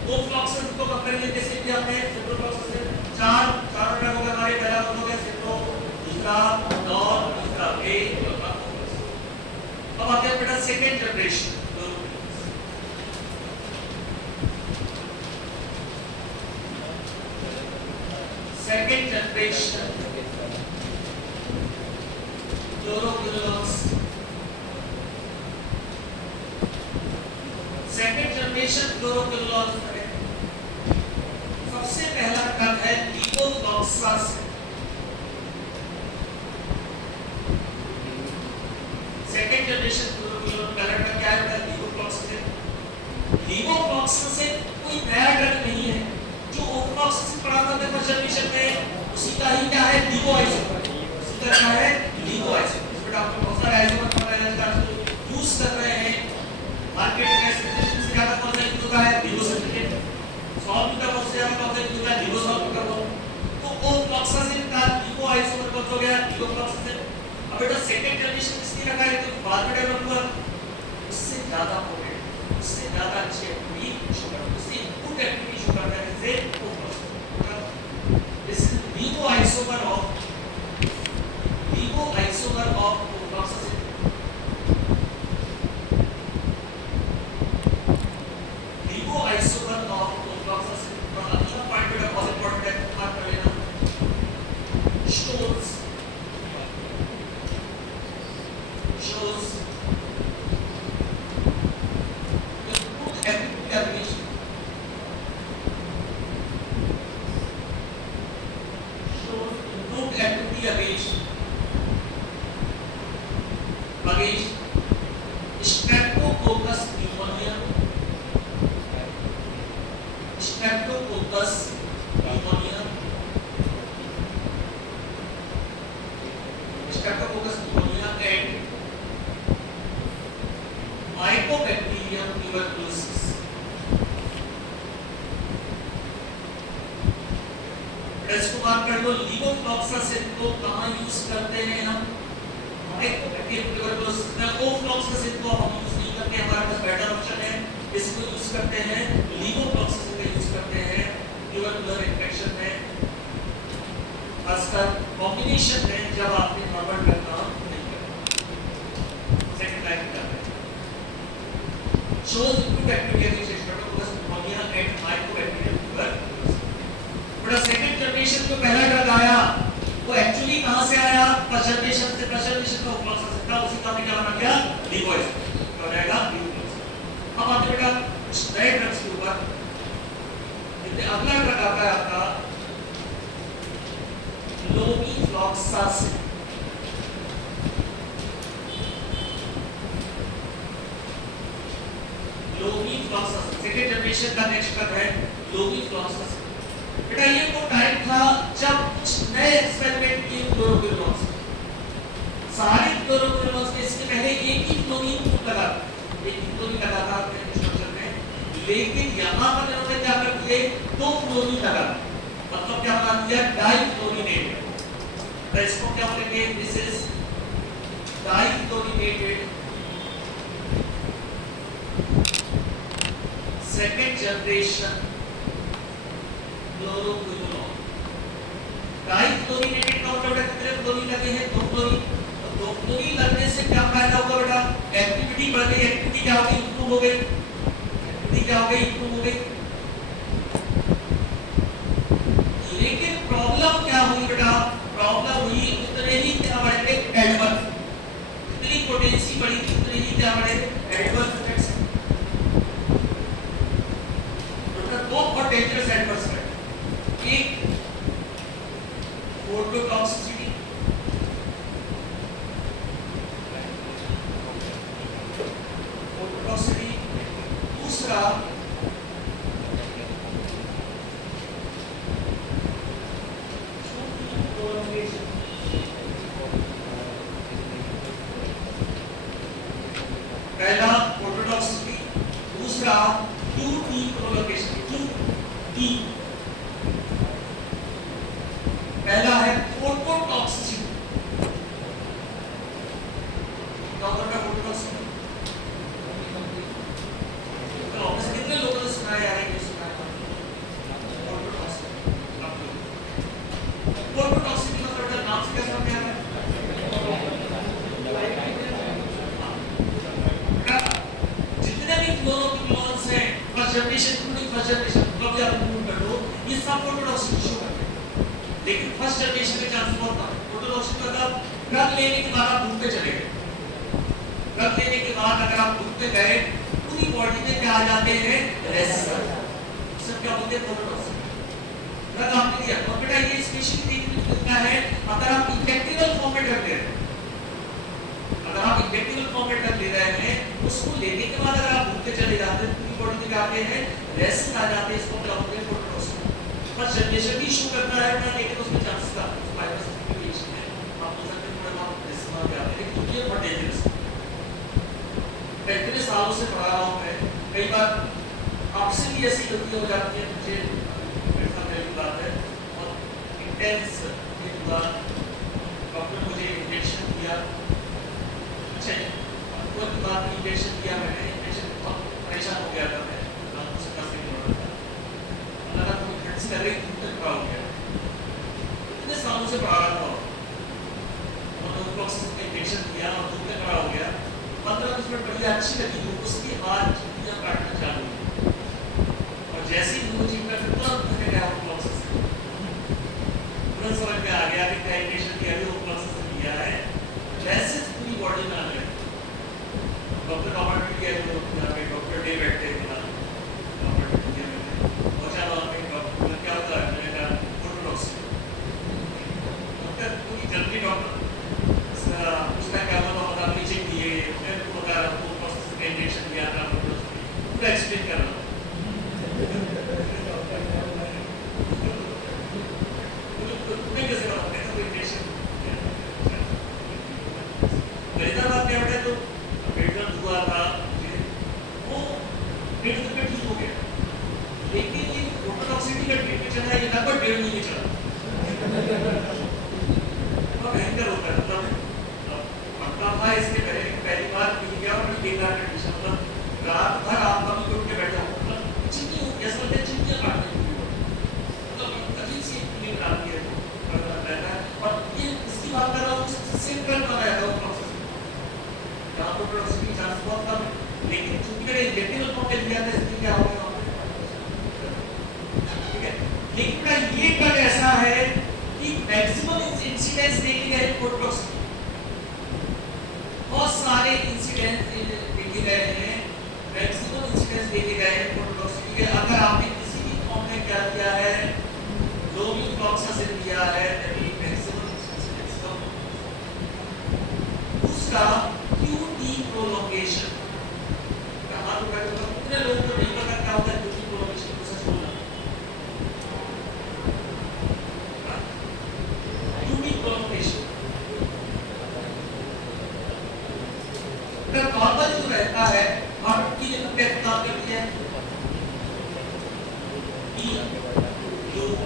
कोफ्लॉक्सेसिन को कंपेयर जैसे कि हमने सिप्रोफ्लॉक्सेसिन चार ड्रग हो गए हमारे, पहला कौन हो गया सिप्रो, दूसरा नॉन, तीसरा ए, चौथा कोफ्लॉक्स। अब आते हैं बेटा सेकंड जनरेशन क्लोरोक्विनोलोक्स। सेकंड जनरेशन क्लोरोक्विनोलोक्स में सबसे पहला ड्रग है लीवोफ्लॉक्सासिन। सेकंड जनरेशन क्लोरोक्विनोलोक्स पहला ड्रग क्या है? लीवोफ्लॉक्सासिन। लीवोफ्लॉक्सासिन कोई नया ड्रग नहीं है, जो ओफ्लॉक्सासिन पढ़ा था फर्स्ट जनरेशन में उसी का ही क्या है? लीवोआइसोमर। उसी का क्या है? लीवोआइसोमर। इस पर आपको बहुत सारे आइसोमर पता है आजकल यूज कर रहे हैं मार्केट में। सिंथेसिस से ज्यादा कौन सा यूज होता है? लीवोसिंथेटिक। सॉल्व का बहुत से ज्यादा कौन सा यूज होता है? लीवोसॉल्व का। तो ओफ्लॉक्सासिन का लीवोआइसोमर कौन हो गया? लीवोफ्लॉक्सासिन। अब बेटा सेकंड जनरेशन इसलिए रखा है तो बाद में डेवलप हुआ, उससे ज्यादा पोटेंट, उससे ज्यादा अच्छी एक्टिविटी शो करता है, उससे इनपुट एक्टिविटी शो करता है जैसे ofloxacin. This is levoisomer of ofloxacin. Levoisomer of ofloxacin का अगला पॉइंट बेटा बहुत इंपॉर्टेंट है, मार्क कर लेना। shows improved activity aggregation, shows improved activity aggregation against Streptococcus pneumoniae, Streptococcus pneumoniae, Streptococcus pneumoniae and Mycobacterium tuberculosis। इसको मार्क कर लो। Levofloxacin को कहां यूज करते हैं हम? माइकोबैक्टीरियम ट्यूबरकुलोसिस में। ओफ्लॉक्सासिन को हम यूज नहीं करते, हमारे पास बेटर ऑप्शन है, इसको यूज करते हैं। लीवोफ्लॉक्सासिन का यूज करते हैं ट्यूबरकुलर इन्फेक्शन में, खासकर कॉम्बिनेशन में जब आपने नॉर्मल ड्रग काम नहीं किया। सेकंड लाइन में जाते हैं। shows improved activity against Streptococcus pneumoniae and Mycobacterium tuberculosis। बड़ा सेकंड जनरेशन जो पहला ड्रग आया वो एक्चुअली कहां से आया? फर्स्ट जनरेशन से। फर्स्ट जनरेशन का ओफ्लॉक्सासिन था, उसी का हमने क्या बना दिया? लीवोआइसोमर। क्या हो जाएगा? लीवोफ्लॉक्सासिन। अब आते बेटा कुछ नए ड्रग्स के ऊपर। अगला ड्रग आता है आपका लोमीफ्लॉक्सासिन। लोमीफ्लॉक्सासिन सेकंड जनरेशन का नेक्स्ट ड्रग है लोमीफ्लॉक्सासिन। बेटा ये वो टाइम था जब कुछ नए एक्सपेरिमेंट किए क्लोरोक्विनोलोक्स। सारे क्लोरोक्विनोलोक्स में इसके पहले एक ही फ्लोरीन ग्रुप लगा, एक ही फ्लोरीन लगा था अपने स्ट्रक्चर में, लेकिन यहां पर इन्होंने क्या कर दिए? दो फ्लोरीन लगा, मतलब क्या बना दिया? डाइफ्लोरीनेटेड। तो इसको क्या बोलेंगे? This is difluorinated second generation chloroquinolones. Difluorinated का मतलब कितने फ्लोरीन लगे हैं? दो फ्लोरीन। तो दो फ्लोरीन लगने से क्या फायदा होगा बेटा? एक्टिविटी बढ़ गई। एक्टिविटी क्या हो गई? इंप्रूव हो गई। एक्टिविटी क्या हो गई? इंप्रूव हो गई। लेकिन प्रॉब्लम क्या हुई बेटा? प्रॉब्लम हुई उतने ही क्या बढ़े? एडवर्स। जितनी पोटेंसी बढ़ी उतने ही क्या बढ़े? Adverse effects. दो बहुत डेंजरस एडवर्स इफेक्ट। एक फोटोटॉक्सिसिटी, दूसरा पहला फोटोटॉक्सिसिटी, दूसरा QT प्रोलोकेशन। QT पहला है फोटोटॉक्सिसिटी। क्या होता है फोटोटॉक्सिसिटी? तो आपने कितने लोगों ने सुना है यार? ये सुना है जनरेशन इंक्लूडिंग फर्स्ट जनरेशन मतलब भी आप इंक्लूड कर दो, ये सब फोटोटॉक्सिक शो करते हैं। लेकिन फर्स्ट जनरेशन के चांस बहुत कम है। फोटोटॉक्सिक मतलब ड्रग लेने के बाद आप धूप पे चले गए, ड्रग लेने के बाद अगर आप धूप पे गए, पूरी बॉडी में क्या आ जाते हैं, रेसेस आ जाते हैं, सब क्या बोलते हैं, फोटोटॉक्सिक ड्रग आपने दिया। और बेटा ये स्पेशली देखने को मिलता है अगर आप इंजेक्टेबल फॉर्म में ड्रग ले रहे हैं, अगर आप इंजेक्टेबल फॉर्म में ड्रग ले रहे हैं, उसको लेने के बाद अगर आप धूप पे चले जाते हैं, पूरी बॉडी में क्या आते हैं, रेसेस आ जाते हैं, इसको क्या बोलते हैं, फोटोटॉक्सिक। फर्स्ट जनरेशन भी शो करता है ना, लेकिन उसमें चांसेस का वायरस वेरिएशन है, आप बोल सकते हैं थोड़ा बहुत रिस्क में आते हैं, लेकिन ये बहुत डेंजरस है। इतने सालों से पढ़ा रहा हूं मैं, कई बार आपसे भी ऐसी गलती हो जाती है, मुझे मेरे साथ पहली बात है, और इंटेंस ये हुआ, डॉक्टर मुझे इंजेक्शन दिया, अच्छा कोई बात नहीं, इंजेक्शन दिया मैंने, इंजेक्शन बहुत परेशान हो गया था मैं, मुझसे काफी हो रहा था, लगा तो ठंड से लग रही थी, तक खड़ा हो गया, इतने सालों से पढ़ा रहा था, और प्रोक्सिन का इंजेक्शन दिया और धूप में खड़ा हो गया, 15-20 मिनट बड़ी अच्छी लगी, उसके बाद चुटियां काटना चालू हुई, और जैसे ही वो चीज में तुरंत मैं गया हूँ प्रोक्सिन से, तुरंत समझ में आ गया कि क्या इंजेक्शन दिया है, वो प्रोक्सिन से दिया है, वैसे पूरी बॉडी में आ गया। डॉक्टर रॉबर्ट किया जो यहाँ पे डॉक्टर डे बैठते हैं ना, रॉबर्ट किया मैंने पहुंचा वहाँ पे, डॉक्टर क्या होता है, मैंने कहा फोटोटॉक्सिक, डॉक्टर पूरी जल्दी डॉक्टर उसका क्या होता है, आपने चेक किए, मैं तो बता रहा हूँ, प्रोसेस का इंजेक्शन दिया था, पूरा एक्सप्लेन कर रहा हूँ, मैं कैसे बताऊँ, ऐसा कोई इंजेक्शन गरीबा बात क्या होता है, तो पेट हुआ था मुझे, वो पेट में ठीक हो गया, लेकिन ये फोटोटॉक्सिसिटी का ट्रीटमेंट चला, ये लगभग 1.5 महीने चला, बहुत भयंकर होता है, मतलब पढ़ता था इसके पहली बार पी गया और बेकार कंडीशन, मतलब रात भर आप कभी उठ के बैठे हो, मतलब चिंती हो, ऐसा लगता है चिंतियां काटने की, मतलब अजीब सी फीलिंग आती है, और ये इसकी बात कर रहा हूँ, सेम ड्रग बनाया था वो प्रोसेस, यहाँ पर प्रोसेस की चांस बहुत कम है, लेकिन चूंकि मैंने इंजेक्टेबल फॉर्म में लिया था, इसलिए क्या हो गया, ठीक है। लेकिन ये ड्रग ऐसा है कि मैक्सिमम इंसिडेंस देखे गए फोटोटॉक्सिक, बहुत सारे इंसिडेंट देखे गए हैं, मैक्सिमम इंसिडेंस देखे गए हैं फोटोटॉक्सिक के, अगर आपने किसी भी फॉर्म में क्या किया है, फ्लोरोफ्लॉक्सासिन दिया है, तभी मैक्सिमम इंसिडेंस कम। दूसरा QT प्रोलोंगेशन, कहाँ तो कहते हैं कितने लोगों को नहीं पता क्या होता है QT प्रोलोंगेशन, को सच बोलना, QT प्रोलोंगेशन नॉर्मल जो रहता है, हार्ट की जो डेथ काम करती है, PQRS,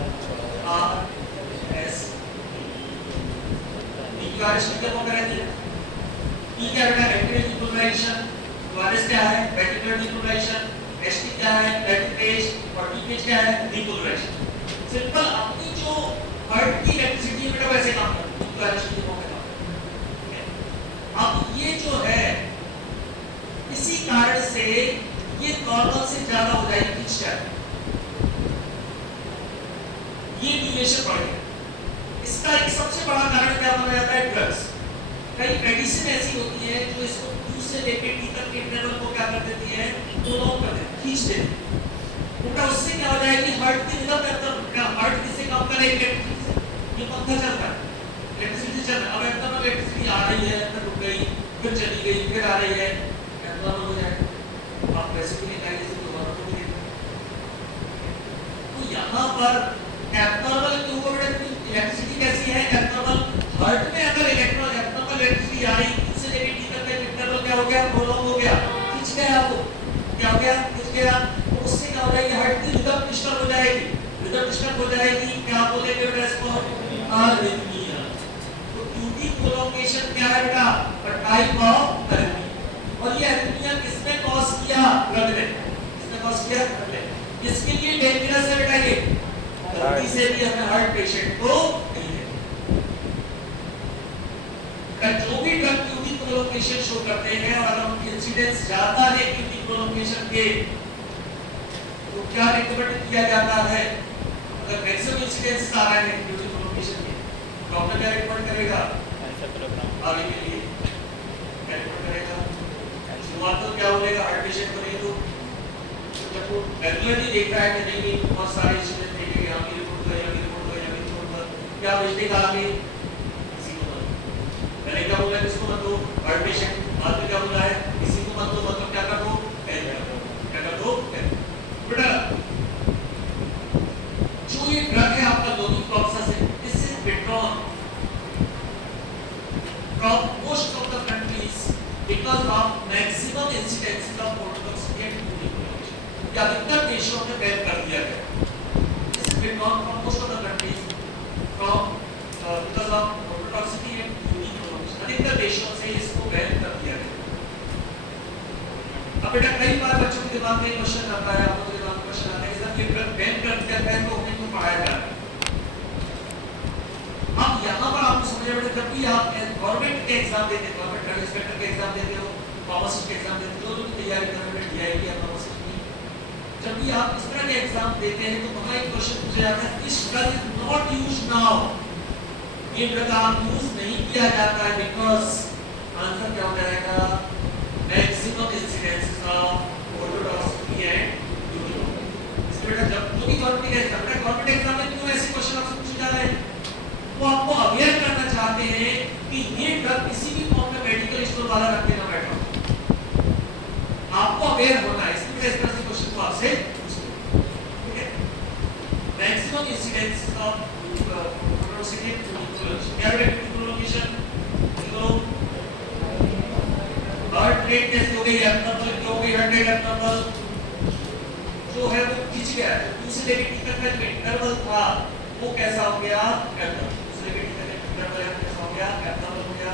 PQRS क्या होता है, P क्या है, एट्रियल डिफिब्रिलेशन, QRS क्या है, वेंट्रिकुलर डिफिब्रिलेशन, ST क्या है, वेंट्रिकेश, और TPH क्या है, डिफिब्रिलेशन। सिंपल अपनी जो हार्ट की इलेक्ट्रिसिटी बेटा वैसे काम करती है, QRS की फॉर्म में काम करती है। अब ये जो है इसी कारण से ये नॉर्मल से ज्यादा हो जाएगी, खींच जाएगी, ये ड्यूरेशन बढ़ गया। इसका एक सबसे बड़ा कारण क्या माना जाता है, ड्रग्स। कई मेडिसिन ऐसी होती है जो इसको Q से लेकर T तक के इंटरवल को क्या कर देती है, प्रोलॉन्ग कर देती है, खींच देती है। उल्टा उससे क्या हो जाएगी, हार्ट की रिदम क्या, हार्ट किससे काम करेगा, ये पंखा चलता है, इलेक्ट्रिसिटी चल रहा है, अब एकदम इलेक्ट्रिसिटी आ रही है, फिर रुक गई, फिर चली गई, फिर आ रही है, हो जाएगा, आप वैसे भी नहीं खाएंगे, दोबारा तो नहीं देंगे। तो यहाँ पर एब्नॉर्मल इलेक्ट्रिसिटी कैसी है, एब्नॉर्मल हार्ट में अगर एब्नॉर्मल इलेक्ट्रिसिटी आ रही, उससे लेके टी तक का इंटरवल क्या हो गया, प्रोलॉन्ग हो गया, खिंच गया, वो क्या हो गया, खिंच गया, तो उससे क्या हो जाएगी, हार्ट की रिदम डिस्टर्ब हो जाएगी, रिदम डिस्टर्ब हो जाएगी, क्या बोलेंगे इसको, अरिथमिया। तो QT प्रोलॉन्गेशन क्या है बेटा, टाइप ऑफ अरिथमिया, और ये अरिथमिया किसने कॉज किया, ड्रग ने, किसने कॉज किया, ड्रग ने। किसके लिए डेंजरस है बेटा, ये गलती से भी हमें हार्ट पेशेंट को नहीं है, जो भी ड्रग QT प्रोलॉन्गेशन शो करते हैं, और अगर उनकी इंसिडेंस ज्यादा है QT प्रोलॉन्गेशन के, तो क्या रिकमेंड किया जाता है अगर मैक्सिमम इंसिडेंस आ रहा है ड्यू टू प्रोलोकेशन के, डॉक्टर क्या रिकमेंड करेगा आगे के लिए, क्या रिकमेंड करेगा? शुरुआत तो क्या बोलेगा, हार्ट पेशेंट को नहीं तो जब वो रेगुलरली देख रहा है कि नहीं नहीं बहुत सारे इंसिडेंट देखे, यहाँ की रिपोर्ट दो, यहाँ की रिपोर्ट दो, यहाँ की रिपोर्ट दो, क्या भेजने का आगे किसी को मत, पहले क्या बोला किसको मत दो, हार्ट पेशेंट, बाद में क्या बोला है किसी को मत दो, मतलब क्या कर दो, क्या कर दो बेटा। जो ये ड्रग है आपका lomefloxacin, this is withdrawn from most of the countries because of maximum incidences of orthodoxy and tuberculosis. ये अधिकतर देशों में बैन कर दिया गया। This is withdrawn from most of the countries from because of orthodoxy and tuberculosis. अधिकतर देशों से इसको बैन कर दिया गया। अब बेटा कई बार बच्चों के दिमाग में क्वेश्चन आता है, आपको दिमाग में क्वेश्चन आता है कि जब ये ड्रग बैन कर दिया गया तो हमें क्यों पढ़ाया जा रहा है? अब यहाँ पर आपको समझ में जब भी आप गवर्नमेंट के एग्जाम देते हो, गवर्नमेंट ड्रग इंस्पेक्टर के एग्जाम देते हो, फार्मासिस्ट के एग्जाम देते हो, जो भी तैयारी कर रहे हैं डीआई या फार्मासिस्ट की, जब भी आप इस तरह के एग्जाम देते हैं तो वहाँ एक क्वेश्चन पूछा जाता है this drug is not used now, ये ड्रग आप यूज नहीं किया जाता है बिकॉज़ आंसर क्या हो जाएगा, maximum incidences of orthodoxy and Europe. इसलिए बेटा जब भी गवर्नमेंट एग्जाम में क्यों ऐसे क्वेश्चन आपसे पूछे जा रहे हैं, वो आपको अवेयर करना चाहते हैं कि ये ड्रग किसी भी फॉर्म में मेडिकल स्टोर वाला रख देना बैठा, आपको अवेयर होना है, इसलिए इस तरह से क्वेश्चन को आपसे पूछते हैं, ठीक है। Maximum incidence of orthodoxy and tuberculosis, क्या है तुबरकुलोसिस, तो हार्ट रेट कैसे हो गई, एब्नॉर्मल क्यों हो गई, हार्ट रेट एब्नॉर्मल जो है वो खिंच गया, दूसरे लेवल टिकट का इंटरवल था वो कैसा हो गया, एब्नॉर्मल, दूसरे लेवल टिकट का इंटरवल कैसा हो गया, एब्नॉर्मल हो गया।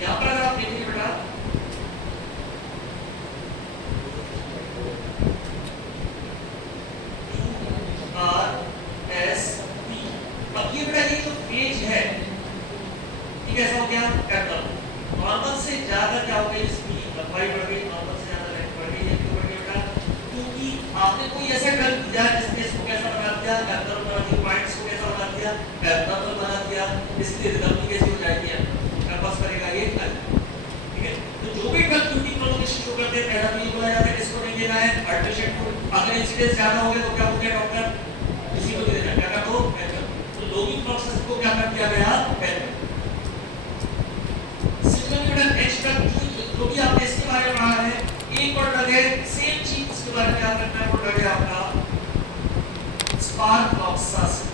यहाँ पर अगर आप देखेंगे बेटा नॉर्मल से ज्यादा क्या हो गई, इसकी लंबाई बढ़ गई, नॉर्मल से ज्यादा लेंथ बढ़ गई, ये क्यों बढ़ गई बेटा, क्योंकि आपने कोई ऐसा ड्रग दिया जिसने इसको कैसा बना दिया, एब्नॉर्मल बना दिया, पॉइंट्स को कैसा बना दिया, एब्नॉर्मल बना दिया, इसलिए रिदम कैसी हो जाएगी, कैंपस करेगा ये कल, ठीक है। तो जो भी ड्रग क्यूटी प्रोलोकेशन शो करते हैं पहला तो ये बोला जाता है कि इसको नहीं देना है, हार्ट पेशेंट को अगर इंसिडेंस ज्यादा हो गया तो क्या हो गया डॉक्टर, इसी को दे देना, क्या कर दो, तो लोनिफ्लॉक्सासिन को क्या कर दिया गया, नेक्स्ट ड्रग जो भी आपने इसके बारे में पढ़ा है, एक और ड्रग है सेम चीज इसके बारे में याद रखना है, वो ड्रग है आपका स्पारफ्लॉक्सासिन।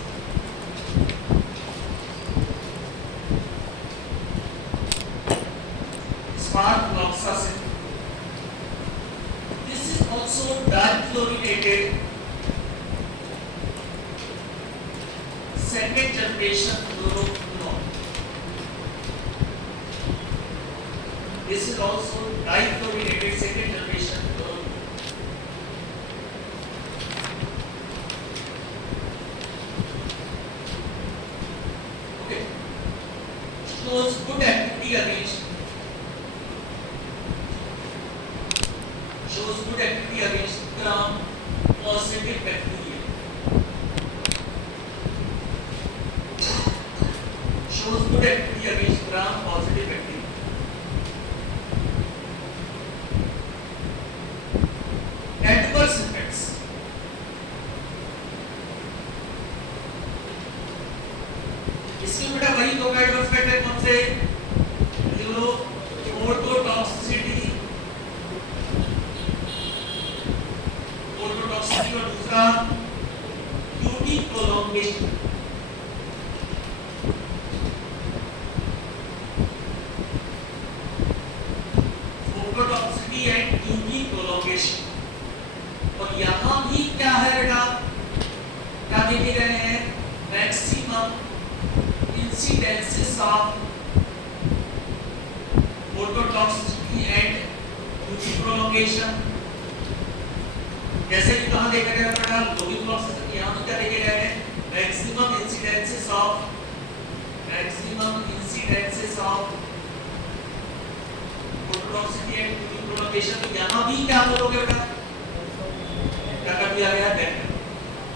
Sparfloxacin. This is also difluorinated second generation fluoroquinolone. This is also difluorinated second generation fluoroquinolone. Okay. Shows good activity against gram-positive bacteria. Shows good activity against gram-positive bacteria. Adverse effects. इसमें बेटा वही दो adverse effect है, कौन से, ऑर्थोटॉक्सिसिटी और दूसरा QT prolongation. Orthotoxicity and QT prolongation. और यहाँ भी क्या है बेटा, क्या देखे गए हैं, maximum incidences of orthotoxicity and prolongation, जैसे कि कहां देखा गया था लोबी प्रोसेस, यहां पर क्या देखा गया है maximum incidences of phototoxicity and UV prolongation. तो यहां भी क्या बोलोगे बेटा, क्या कर दिया गया है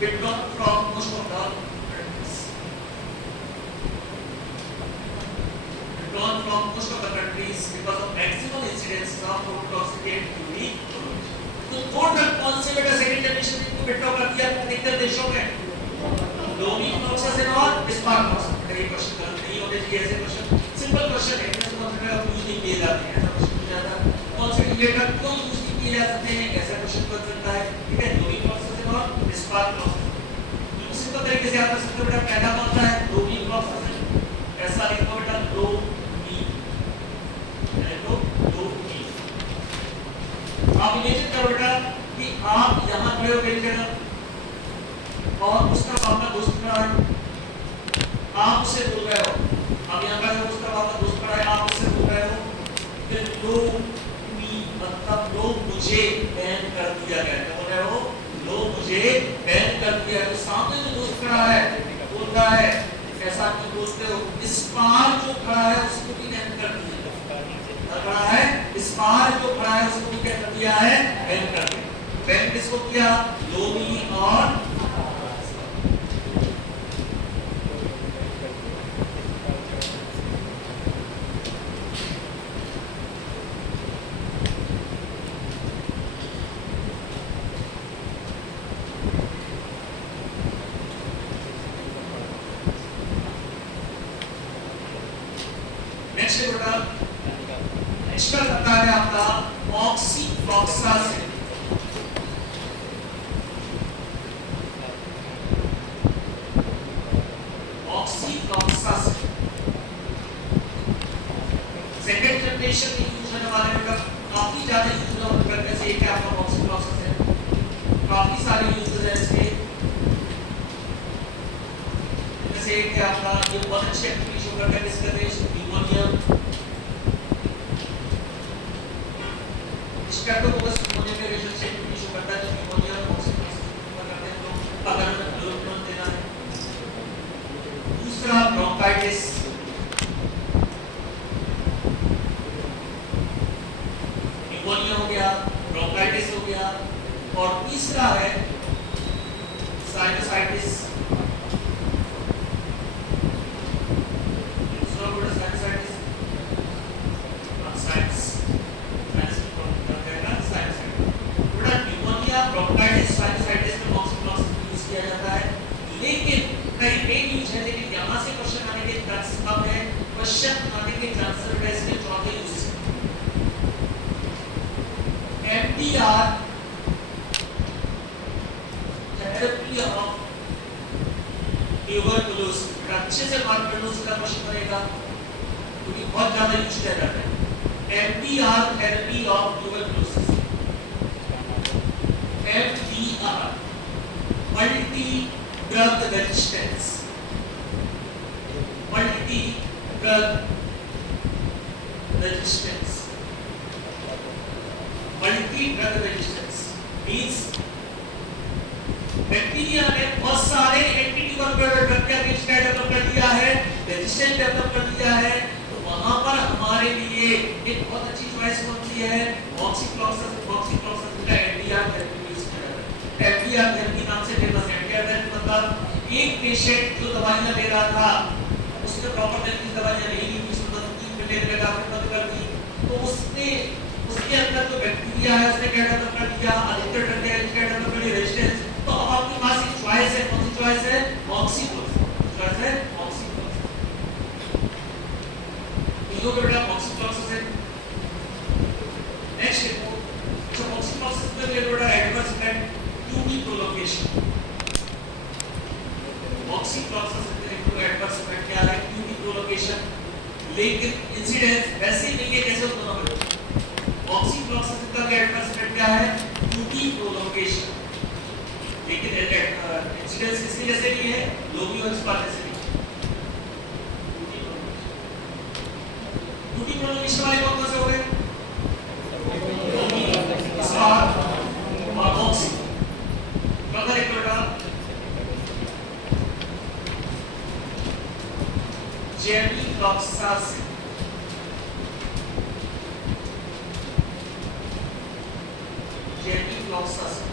withdrawn from most of the countries, withdrawn from most of the countries because of maximum incidence of phototoxicity and UV pollution। तो टोटल कौन से बेटा सेकंड जनरेशन को विथड्रॉ कर दिया अधिकतर देशों में, लोबी प्रोसेस और स्पार्क प्रोसेस। ये क्वेश्चन गलत नहीं होने चाहिए, ऐसे क्वेश्चन सिंपल क्वेश्चन है, इसमें कौन सा यूज नहीं किए जाते हैं, ऐसा क्वेश्चन पूछा जाता है कौन से रिलेटेड क्यों यूज नहीं किए जा सकते हैं, ऐसा क्वेश्चन बन सकता है। ठीक है, लोबी प्रोसेस और स्पार्क प्रोसेस सिंपल तरीके से आप कर सकते हो बेटा। पहला कौन सा है लोबी प्रोसेस, ऐसा लिखो बेटा लोबी, आप इमेजिन करो बेटा कि आप यहां खड़े हो मेरी जगह और उस तरफ आपका दोस्त खड़ा है, आप उससे बोल रहे हो, आप यहां खड़े हो, उस तरफ आपका दोस्त खड़ा है, आप उससे बोल रहे हो, फिर लोग मी मतलब लोग मुझे बैन कर दिया गया, क्या बोल रहे हो, लोग मुझे बैन कर दिया है। तो सामने जो दोस्त खड़ा है बोल रहा है ऐसा क्यों बोलते हो, इस पार जो खड़ा है उसको भी बैन कर दिया खड़ा है, इस पार जो खड़ा है उसको भी क्या कर दिया है बैन कर दिया। बैन किसको किया, लोबी और नेक्स्ट करता है आपका ऑक्सीफ्लॉक्सासिन। ऑक्सीफ्लॉक्सासिन सेकंड जनरेशन में यूज होने वाले बेटा काफी ज्यादा यूज करने से एक आपका ऑक्सीफ्लॉक्सासिन, काफी सारे यूजेस हैं इसके, जैसे कि आपका ये बहुत अच्छे एक्टिविटी शो करता है किसका देश न्यूमोनिया, स्ट्रेप्टोकोकस न्यूमोनिया के रिलेशन से एक्टिविटी शो करता है, तो न्यूमोनिया ऑक्सीफ्लॉक्सासिन करते हैं तो अगर डेवलपमेंट देना है। दूसरा ब्रोंकाइटिस, न्यूमोनिया हो गया, ब्रोंकाइटिस हो गया, और तीसरा है sinusitis. MDR therapy of tuberculosis, अच्छे से बात कर लो, उसका क्वेश्चन बनेगा क्योंकि बहुत ज्यादा यूज किया जाता है। MDR therapy of tuberculosis, MDR multi drug resistance, multi drug resistance, multi drug resistance means bacteria ने बहुत सारे एंटीट्यूबरकुलर ड्रग का डेवलप कर दिया है, रेजिस्टेंस डेवलप कर दिया है, तो वहां पर हमारे लिए एक बहुत अच्छी चॉइस कौन सी है, ऑक्सीफ्लॉक्सासिन का एमडीआर थेरेपी यूज किया जाता है। एमडीआर थेरेपी नाम से फेमस है। एमडीआर थेरेपी मतलब एक पेशेंट जो दवाइयां ले रहा था उसने प्रॉपर तरीके से दवाइयां नहीं ली, उसने 3 महीने लगा बंद कर दी, तो उसने उसके अंदर जो बैक्टीरिया है उसने क्या डेवलप कर दिया, अधिकतर ड्रग है इसका डेवलप कर दिया रेजिस्टेंस। तो अब आपके पास एक चॉइस है, कौन सी चॉइस है, ऑक्सीफ्लॉक्सासिन, चॉइस है ऑक्सीफ्लॉक्सासिन। ये बेटा ऑक्सीफ्लॉक्सासिन। नेक्स्ट देखो, जो ऑक्सीफ्लॉक्सासिन में बेटा एडवर्स इफेक्ट यूवी प्रोलॉन्गेशन। ऑक्सीफ्लॉक्सासिन में देखो एडवर्स इफेक्ट क्या है, यूवी प्रोलॉन्गेशन, लेकिन इंसिडेंस वैसे ही नहीं है जैसे उसको ना बोलो। ऑक्सीफ्लॉक्सासिन का एडवर्स इफेक्ट क्या है, यूवी प्रोलॉन्गेशन, लेकिन इंसिडेंस इसके जैसे नहीं है, लोबी और स्पार्क जैसे नहीं। यूवी प्रोलॉन्गेशन वाले कौन से हो गए, लोबी फ्लॉक्सासिन। फ्लॉक्सासिन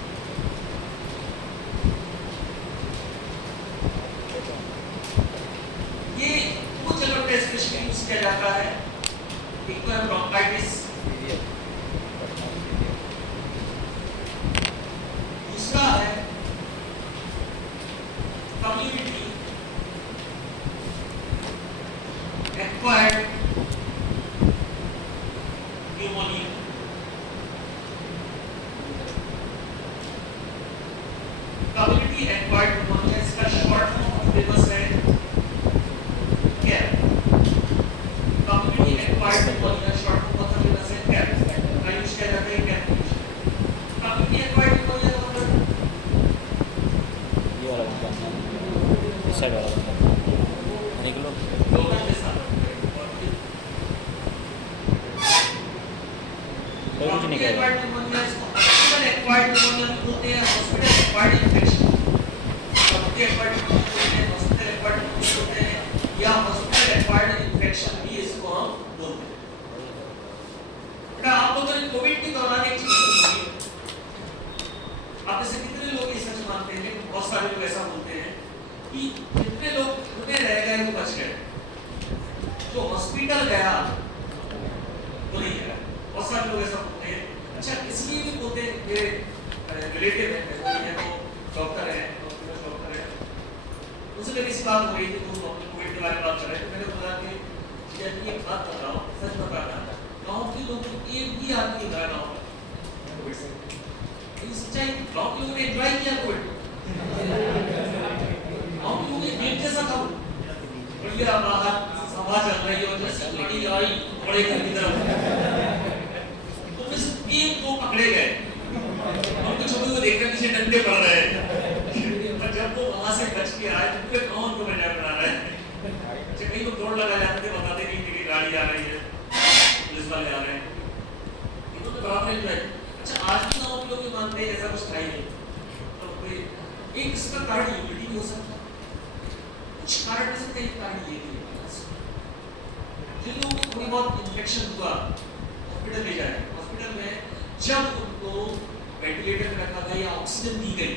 ये वो जगह पे स्पेशली यूज किया जाता है। एक तो है ब्रोंकाइटिस, दूसरा है community acquired pneumonia. Community acquired pneumonia इसका शॉर्ट फॉर्म फेमस है क्या? Community acquired pneumonia short form बहुत फेमस है क्या? का यूज किया जाता है क्या? कम्युनिटी एक्वायर्ड न्यूमोनिया का मतलब ये वाला बंदा, इस साइड वाला बंदा निकलो। लोगों के साथ कोई कुछ नहीं कहेगा। एक्वायर्ड न्यूमोनिया इसको हॉस्पिटल एक्वायर्ड न्यूमोनिया भी बोलते हैं, hospital acquired infection, community acquired pneumonia बोलते हैं, हॉस्पिटल एक्वायर्ड न्यूमोनिया बोलते हैं, या हॉस्पिटल एक्वायर्ड इन्फेक्शन भी इसको हम बोलते हैं। बेटा आप लोगों ने कोविड के दौरान एक चीज सुनी, आप में से कितने लोग ये सच मानते हैं? बहुत सारे लोग ऐसा बोलते हैं कि जितने लोग घर में रह गए वो बच गए, जो हॉस्पिटल गया वो नहीं गया। बहुत सारे लोग ऐसा बोलते हैं। अच्छा इसलिए भी बोलते हैं, मेरे रिलेटिव है, मेरे वो डॉक्टर है, डॉक्टर है, उनसे मेरी इस बात हो रही थी, वो कोविड के बारे में बात कर रहे थे। मैंने बोला कि जब ये बात बताओ, सच बताना, गांव के लोग एक भी आदमी नहीं रहा गांव में कोविड से। ये सच्चाई, गांव के लोगों ने एंजॉय किया कोविड, गांव के लोगों ने गेम जैसा था, बढ़िया बाहर सभा चल रही हो, जैसे लड़ी आई बड़े घर की तरफ, एक दो पकड़े गए, उनके छोटे को देखकर नीचे डंडे पड़ रहे हैं, और जब वो वहां से बच के आए तो पूरे गांव को मजा बना रहा है। अच्छा कहीं को दौड़ लगा जाते थे, बताते नहीं थे कि गाड़ी आ रही है, पुलिस वाले आ रहे हैं, इनको तो बराबर एंजॉय। अच्छा आज भी गांव के लोग ये मानते हैं ऐसा कुछ था ही नहीं, तो कोई एक इसका कारण यूनिटी भी हो सकता है, कुछ कारण में से कई कारण ये भी है। जिन लोगों को थोड़ी बहुत इन्फेक्शन हुआ हॉस्पिटल ले जाए, हॉस्पिटल में जब उनको वेंटिलेटर में रखा गया या ऑक्सीजन दी गई,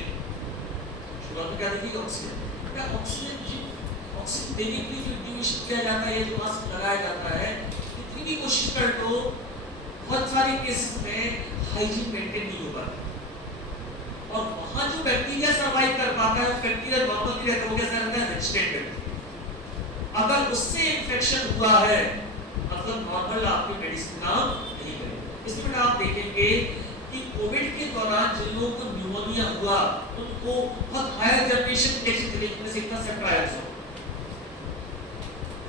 शुरुआत में क्या दी गई? ऑक्सीजन। क्या ऑक्सीजन देने के लिए जो इंट्यूबेशन किया जाता है, जो मास्क लगाया जाता है, कितनी भी कोशिश कर लो बहुत सारे केसेस में हाइजीन मेंटेन नहीं हो पाता, और वहां जो बैक्टीरिया सर्वाइव कर पाता है वो बैक्टीरिया नॉर्मल भी रहता है, वो कैसा रहता है? Resistant bacteria. अगर उससे इन्फेक्शन हुआ है मतलब नॉर्मल आपकी मेडिसिन काम नहीं करेगी। इसमें आप देखेंगे कि कोविड के दौरान जिन लोगों को न्यूमोनिया हुआ उनको बहुत हायर जनरेशन कैसे तरीके से इतना सेप्टाइल्स हो,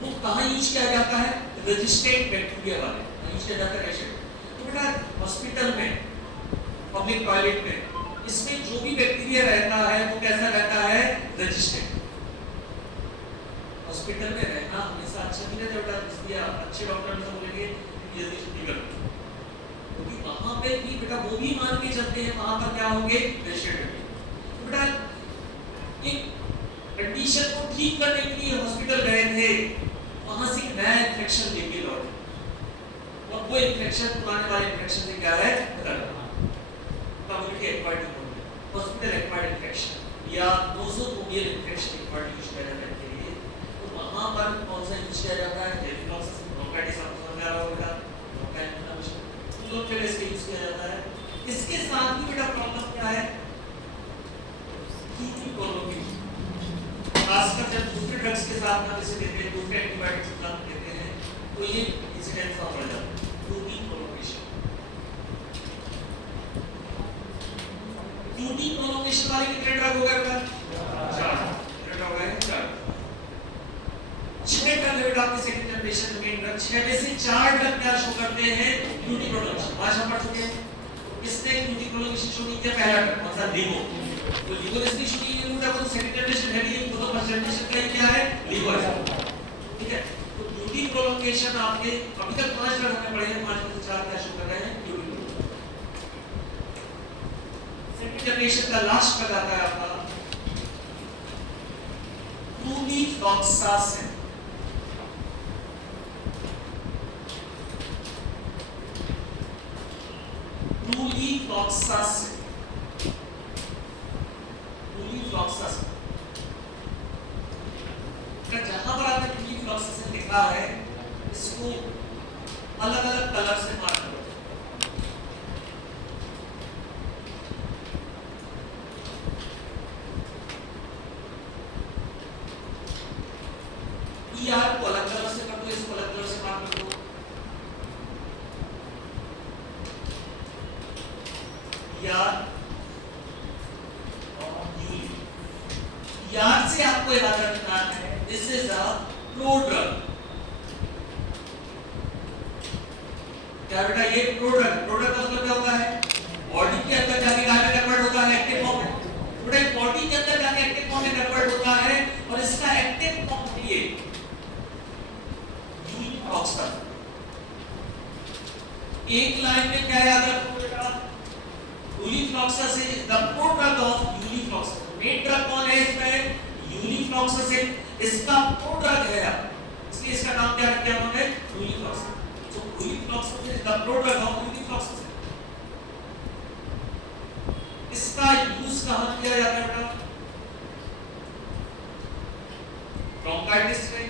वो कहाँ यूज किया जाता है? रेजिस्टेंट बैक्टीरिया वाले यूज किया जाता है। कैसे? तो बेटा हॉस्पिटल में, पब्लिक टॉयलेट में, इसमें जो भी बैक्टीरिया रहता है वो कैसा रहता है? रेजिस्टेंट। हॉस्पिटल में रहना हमेशा अच्छा नहीं रहता बेटा, इसलिए अच्छे डॉक्टर ने बोलेंगे जल्दी छुट्टी कर दो, क्योंकि वहां पे भी बेटा वो भी मान के चलते हैं वहां पर क्या होंगे? पेशेंट। तो बेटा एक कंडीशन को ठीक करने के लिए हॉस्पिटल गए थे, वहां से नया इन्फेक्शन लेके लौटे, और वो इन्फेक्शन पुराने वाले इन्फेक्शन से क्या है? Community acquired pneumonia, hospital acquired infection या नोसोकोमियल इन्फेक्शन एक्वायर्ड यूज किया जाता है। वहां पर कौन सा यूज किया जाता है? ब्रोंकाइटिस आपको समझ आ रहा होगा, ब्रोंकाइटिस तो फिर इसके यूज किया जाता है। इसके साथ भी बेटा प्रॉब्लम क्या है? QT प्रोलोंगेशन, खासकर जब दूसरे ड्रग्स के साथ हम इसे देते हैं, दूसरे एंटीबायोटिक्स के साथ देते हैं, तो ये इंसिडेंस बढ़ जाता है। QT प्रोलोंगेशन, QT प्रोलोंगेशन वाले कितने ड्रग हो गए बेटा? 4 ड्रग हो गए, 4 6 ड्रग है आपके सेकंड जनरेशन में ड्रग, 6 में से 4 ड्रग क्या शो करते हैं? QT prolongation. आज हम पढ़ चुके हैं किसने QT प्रोलोंगेशन शो नहीं किया? पहला ड्रग कौन सा? लिवो। तो लिवो इसकी शो नहीं किया, वो तो सेकंड जनरेशन है नहीं, वो तो फर्स्ट जनरेशन का ही क्या है? लिवो है। ठीक है, तो QT प्रोलोंगेशन आपके अभी तक 5 ड्रग हमने पढ़े हैं, 5 में से 4 क्या शो कर रहे हैं? QT prolongation. सेकंड जनरेशन का लास्ट ड्रग आता है आपका फ्लूमिफ्लॉक्सासिन। जहां पर आपने यूनिफ्लॉक्सासिन लिखा है इसको अलग अलग कलर से मार्क करो। ER को अलग कलर से कर दो, इसको अलग कलर से मार्क कर दो। ER यार से आपको याद रखना है दिस इज अ प्रोड्रग। क्या बेटा ये प्रोड्रग का मतलब क्या होता है? बॉडी के अंदर जाके कन्वर्ट होता है एक्टिव फॉर्म में। बेटा बॉडी के अंदर जाके एक्टिव फॉर्म में कन्वर्ट होता है और इसका एक्टिव फॉर्म ये यूनिफ्लॉक्सासिन। एक लाइन में क्या याद रखो बेटा? Ulifloxacin is the prodrug of ulifloxacin. Main drug कौन है इसमें? यूनिफ्लॉक्सासिन इसका प्रोड्रग है, इसलिए इसका नाम क्या रखा है उन्होंने? Ulifloxacin. So ulifloxacin is the prodrug of ulifloxacin. इसका यूज कहां किया जाता है बेटा? ब्रोंकाइटिस में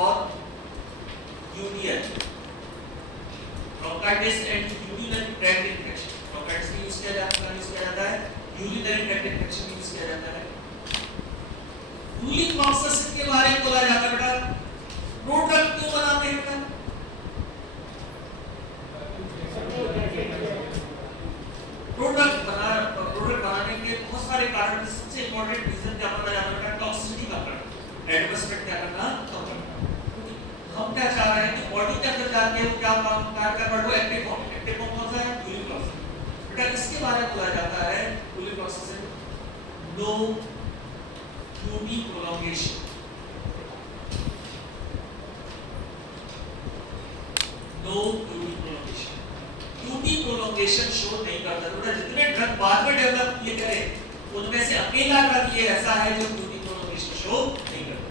और union bronchitis and urinary tract infection. Bronchitis में यूज किया जाता है, यूरिनरी ट्रैक्ट इन्फेक्शन में यूज किया जाता है। यूनिफ्लॉक्सासिन के बारे में बोला जाता है बेटा प्रोड्रग क्यों बनाते हैं बेटा? प्रोडक्ट बनाने के बहुत सारे कारण, सबसे इंपॉर्टेंट रीजन क्या माना जाता है बेटा? टॉक्सिसिटी कम करना, एडवर्स इफेक्ट क्या करना, कम करना। हम क्या चाह रहे हैं कि बॉडी के अंदर जाके वो क्या काम कन्वर्ट हो एक्टिव फॉर्म। एक्टिव फॉर्म कौन सा है? यूनिफ्लॉक्सासिन। बेटा इसके बारे में बोला जाता है ulifloxacin no QT prolongation. No QT prolongation. QT prolongation show नहीं करता। बेटा जितने ड्रग बाद में डेवलप किए गए उनमें से अकेला ड्रग ये ऐसा है जो QT प्रोलॉन्गेशन शो नहीं करता।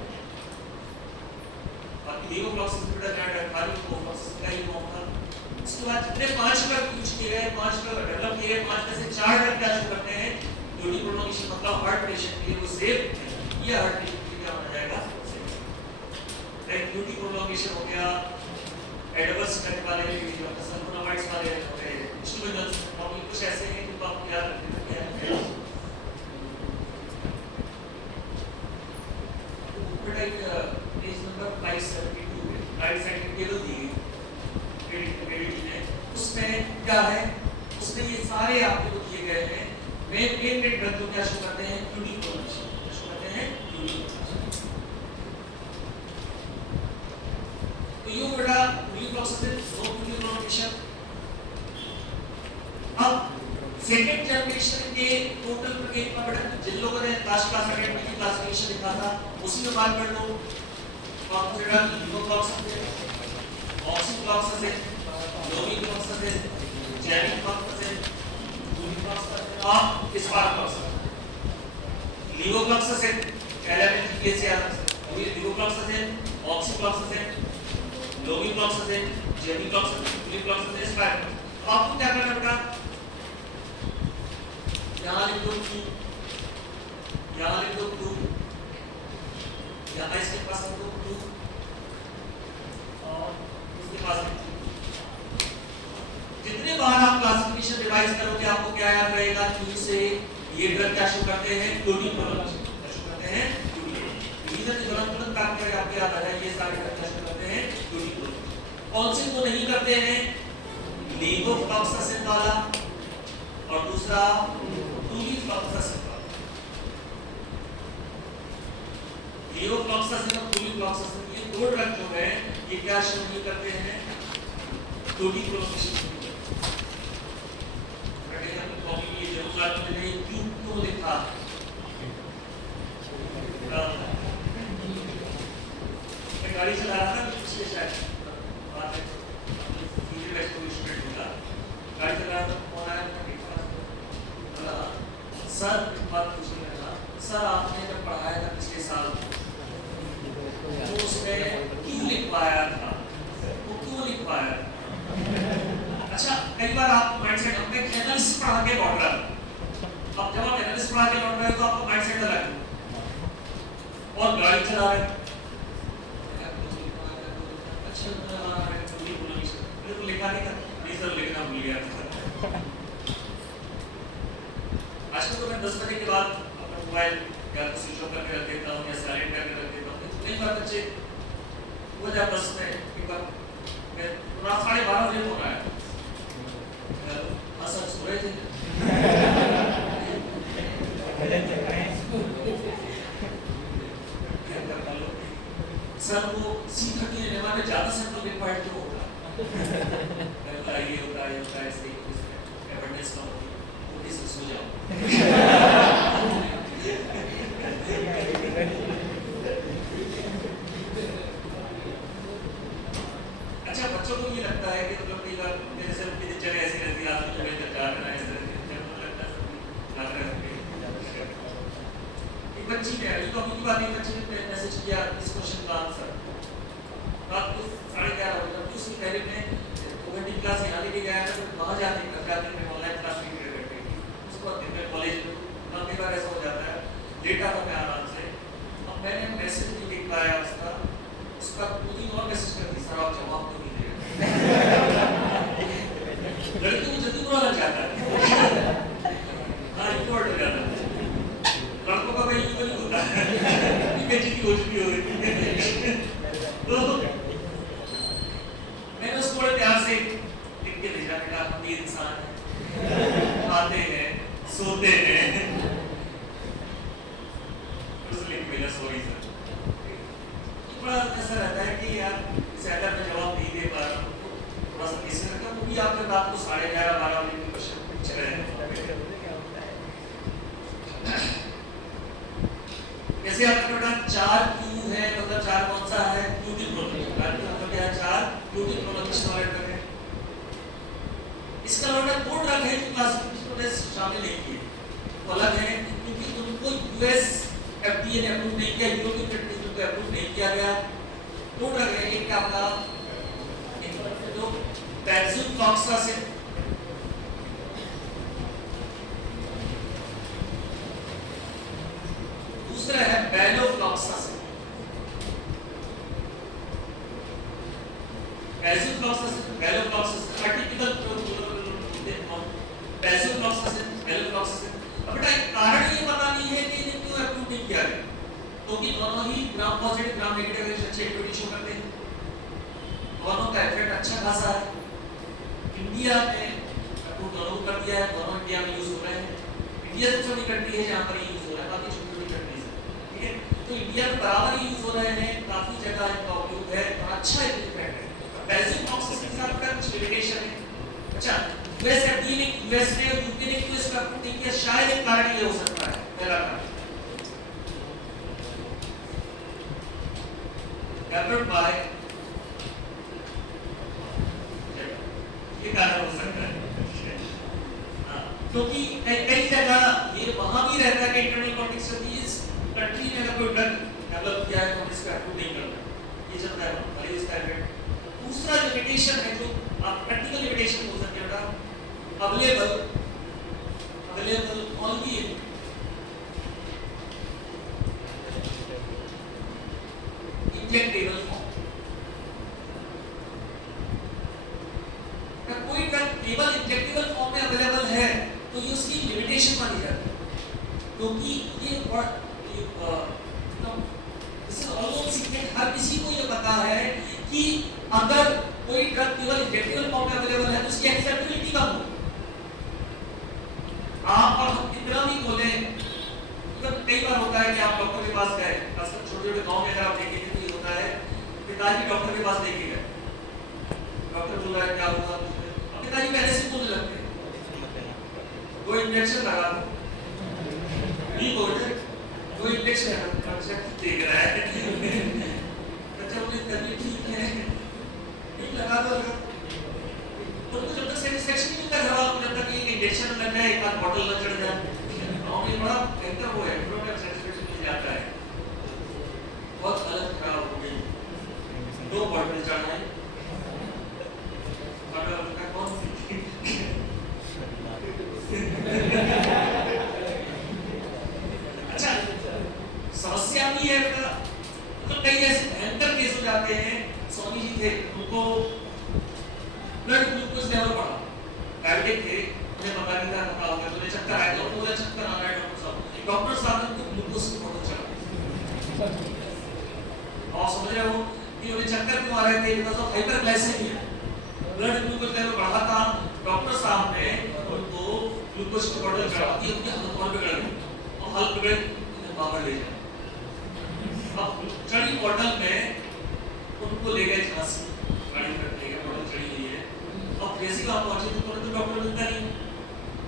बाकी लेवोफ्लॉक्सासिन बेटा क्या ड्रग खाली लेवोफ्लॉक्सासिन का ही फॉर्म था। इसके बाद जितने 5 ड्रग यूज किए गए, 5 ड्रग डेवलप किए गए, 5 में से 4 ड्रग क्या शो करते हैं? QT प्रोलॉन्गेशन मतलब हार्ट पेशेंट के लिए वो सेफ है। ये हार्ट पेशेंट के लिए क्या माना जाएगा? सेफ। लाइक QT प्रोलॉन्गेशन हो गया, एडवर्स इफेक्ट वाले जो सल्फोनामाइड्स वाले हो गए, इंस्ट्रूमेंटल्स और कुछ ऐसे हैं जिनको आप याद रखना है। बेटा एक पेज नंबर 572 है, राइट साइड में टेबल दी है उसमें क्या है? उसमें ये सारे आपको दिए गए हैं। मेन ड्रग को क्या शो करते हैं? QT प्रोलॉन्गेशन शो करते हैं। तो ये बेटा यूनिफ्लॉक्सासिन नो QT प्रोलॉन्गेशन। अब सेकंड जनरेशन के टोटल के बेटा जिन लोगों ने लास्ट क्लास अटेंड की क्लासिफिकेशन लिखा था उसी में बात कर लो। बेटा यूनिफ्लॉक्सासिन, ऑक्सीफ्लॉक्सासिन, लोविफ्लॉक्सासिन, जेनिफ्लॉक्सासिन, यूनिफ्लॉक्सासिन और स्पार्फ्लॉक्सासिन। लेवोफ्लॉक्सासिन LMNGPA से आता है। लेवोफ्लॉक्सासिन, ऑक्सीफ्लॉक्सासिन, लोविफ्लॉक्सासिन, जेनिफ्लॉक्सासिन, यूनिफ्लॉक्सासिन, स्पार्फ्लॉक्सासिन। आपको क्या करना बेटा? यहाँ लिख दो Q, यहाँ लिख दो Q, यहाँ इसके पास लिख दो Q और इसके पास लिख दो। जितने बार आप क्लासिफिकेशन रिवाइज करोगे आपको क्या याद रहेगा? Q से ये ड्रग क्या शो करते हैं? QT प्रोलॉन्गेशन शो करते हैं। रीजन तुरंत काम करेगा आपको याद आ जाए। ये सारे ड्रग क्या शो करते हैं? QT prolongation. कौन से को नहीं करते हैं? लेवोफ्लॉक्सासिन वाला और दूसरा यूनिफ्लॉक्सासिन वाला। लेवोफ्लॉक्सासिन और यूनिफ्लॉक्सासिन ये दो ड्रग जो है ये क्या शो नहीं करते हैं? QT prolongation. ये जरूर आपने क्यों लिखा? मैं गाड़ी चला रहा था पिछले शायद बात है स्टूडेंट होगा, गाड़ी चला रहा था, फोन आया सर एक बात पूछने लगा। सर आपने जब पढ़ाया था पिछले साल तो उसमें क्यों लिखवाया था? वो क्यों लिखवाया था? कई बार आप माइंडसेट अपने एनालिसिस पढ़ा के लौट रहे हो, अब जब आप एनालिसिस पढ़ा के लौट रहे हो तो आपका माइंडसेट अलग है और गाड़ी चला रहे हो, अच्छा मैंने तो लिखा नहीं था, नहीं सर लिखना भूल गया। आजकल तो मैं 10 बजे के बाद अपना मोबाइल या तो स्विच ऑफ करके रख देता हूँ या साइलेंट करके रख देता हूँ। कई बार बच्चे वो जब बस में एक बार रात 12:30 बजे फोन आया, हाँ सर सो रहे थे, सर वो C30 लेने में ज़्यादा सैंपल रिक्वायर्ड क्यों होता है? ये होता है ऐसे ही अवेयरनेस कम होती है, वो किसी सो जाओ। अच्छा बच्चों को ये लगता है कि मतलब कई बार जैसे उनकी दिनचर्या ऐसी रहती है, आप तो जब जा रहे हैं इस तरह के मुझे लगता है लग रहा है एक बच्ची ने अभी तो अभी की बात नहीं, बच्ची ने मैसेज किया इस क्वेश्चन का आंसर रात को 11:30 बजे, जबकि उसकी पहले में 2 घंटे क्लास यहाँ लेके गया था, तो वहाँ जाते मैं ऑनलाइन क्लास नहीं कर रही थी, उसको दिन में कॉलेज में कई बार ऐसा हो जाता है, लेट आता मैं आराम से। अब मैंने मैसेज नहीं लिख पाया उसका 2-3 और मैसेज कर दी, सर आप जवाब तो नहीं दे रहे। लड़की को जल्दी बुरा लग जाता है, हाँ इम्पोर्ट हो जाता है, लड़कों का भाई इक्वल ही होता है, पीएचडी की हो चुकी हो रही है। तो मैंने उसको बड़े प्यार से लिख के भेजा, बेटा हम भी इंसान हैं, खाते हैं सोते हैं, उसने लिख भेजा सॉरी सर। बड़ा ऐसा रहता है कि यार ज्यादा मैं जवाब नहीं दे पा रहा हूँ, थोड़ा सा कैसे लगता है, वो भी आपके रात को 11:30-12 बजे के क्वेश्चन पूछ रहे हैं। जैसे आपने बेटा 4 क्यू है, मतलब 4 कौन सा है? क्यू की प्रोडक्ट, मतलब क्या है 4 क्यू की प्रोडक्ट स्टोरेज करें। इसका मतलब कोड रख है जो क्लास में शामिल नहीं किए, वो अलग है क्योंकि उनको यूएस एफडीए ने अप्रूव नहीं किया, यूरोपियन कंट्रीज को अप्रूव नहीं किया गया। कोड रख है एक आपका जो पैक्सिलोफ्लॉक्सासिन, दूसरा है बैलोफ्लॉक्सासिन। पैक्सिलोफ्लॉक्सासिन बैलोफ्लॉक्सासिन आर्टिकल पैक्सिलोफ्लॉक्सासिन बैलोफ्लॉक्सासिन। अब बेटा कारण ये पता नहीं है कि इन्हें क्यों अप्रूव नहीं किया गया, क्योंकि दोनों ही ग्राम पॉजिटिव ग्राम नेगेटिव अच्छे एक्टिविटी शो करते हैं, दोनों का इफेक्ट अच्छा खासा है। इंडिया ने अप्रूव दोनों कर दिया है, दोनों इंडिया में यूज हो रहे हैं। इंडिया सबसे बड़ी कंट्री है जहाँ पर यूज हो रहा है, बाकी छोटी छोटी कंट्रीज है, ठीक है। तो इंडिया में बराबर यूज हो रहे हैं, काफी जगह इनका उपयोग है, अच्छा इफेक्ट है। पैक्सिलोफ्लॉक्सासिन के साथ कुछ लिमिटेशन है। अच्छा यूएस एफडीए ने, यूएस ने और यूके ने क्यों इसका अप्रूव नहीं किया? शायद एक कारण ये हो सकता है, पहला कारण डेवलप्ड बाय, ये कारण हो सकता है, क्योंकि कई जगह ये वहां भी रहता है कि internal politics of this country में अगर कोई ड्रग डेवलप किया है तो हम इसका अप्रूव नहीं करते, ये चलता है भले इसका इफेक्ट। दूसरा लिमिटेशन है जो आप प्रैक्टिकल लिमिटेशन हो सकते हैं बेटा, available only in injectable form. कोई ड्रग केवल इंजेक्टेबल फॉर्म में अवेलेबल है तो ये उसकी लिमिटेशन मानी जाती है, क्योंकि ये हर किसी को ये पता है कि अगर कोई ड्रग केवल इंजेक्टेबल फॉर्म में अवेलेबल है तो उसकी एक्सेप्टेबिलिटी कम होगी। आप और हम कितना भी बोले, कई बार होता है कि आप डॉक्टर के पास गए, खासकर छोटे छोटे गाँव में अगर आप देखेंगे तो ये होता है पिताजी डॉक्टर के पास लेके गए, डॉक्टर बोल रहा है क्या हुआ, पिताजी पहले से बोलने लगते हैं, वो इंजेक्शन लगा दो, नहीं बोल रहे, वो इंजेक्शन है, बच्चा देख रहा है, बच्चा बोले तबीयत ठीक है, नहीं लगा दो, उनको जब तक सेटिस्फैक्शन नहीं मिलता घर वालों को, जब तक एक इंजेक्शन लग जाए, एक आध बॉटल न चढ़ जाए, गाँव में बड़ा बेहतर वो है, सेटिस्फैक्शन मिल जाता है। बहुत हालत खराब हो गई, 2 बॉटल चढ़ाए, कौन सी डायबिटिक थे, उन्हें पता नहीं था पता होगा, तो चक्कर आया, तो पूरा चक्कर आ रहा है डॉक्टर साहब ने उनको ग्लूकोज की बोतल चढ़ा दी। और समझ रहे हो कि उन्हें चक्कर क्यों आ रहे थे? Because of hyperglycaemia, blood glucose level बढ़ा था। डॉक्टर साहब ने उनको ग्लूकोज की बोतल चढ़ा दी, उनकी हालत और बिगड़ गई, और हालत बिगड़ उन्हें बाहर ले जाए। अब चढ़ी बोतल में उनको ले गए झांसी, गाड़ी में ले गए, बोतल चढ़ी हुई है। अब जैसे वहां पहुंचे तो तुरंत डॉक्टर मिलता नहीं,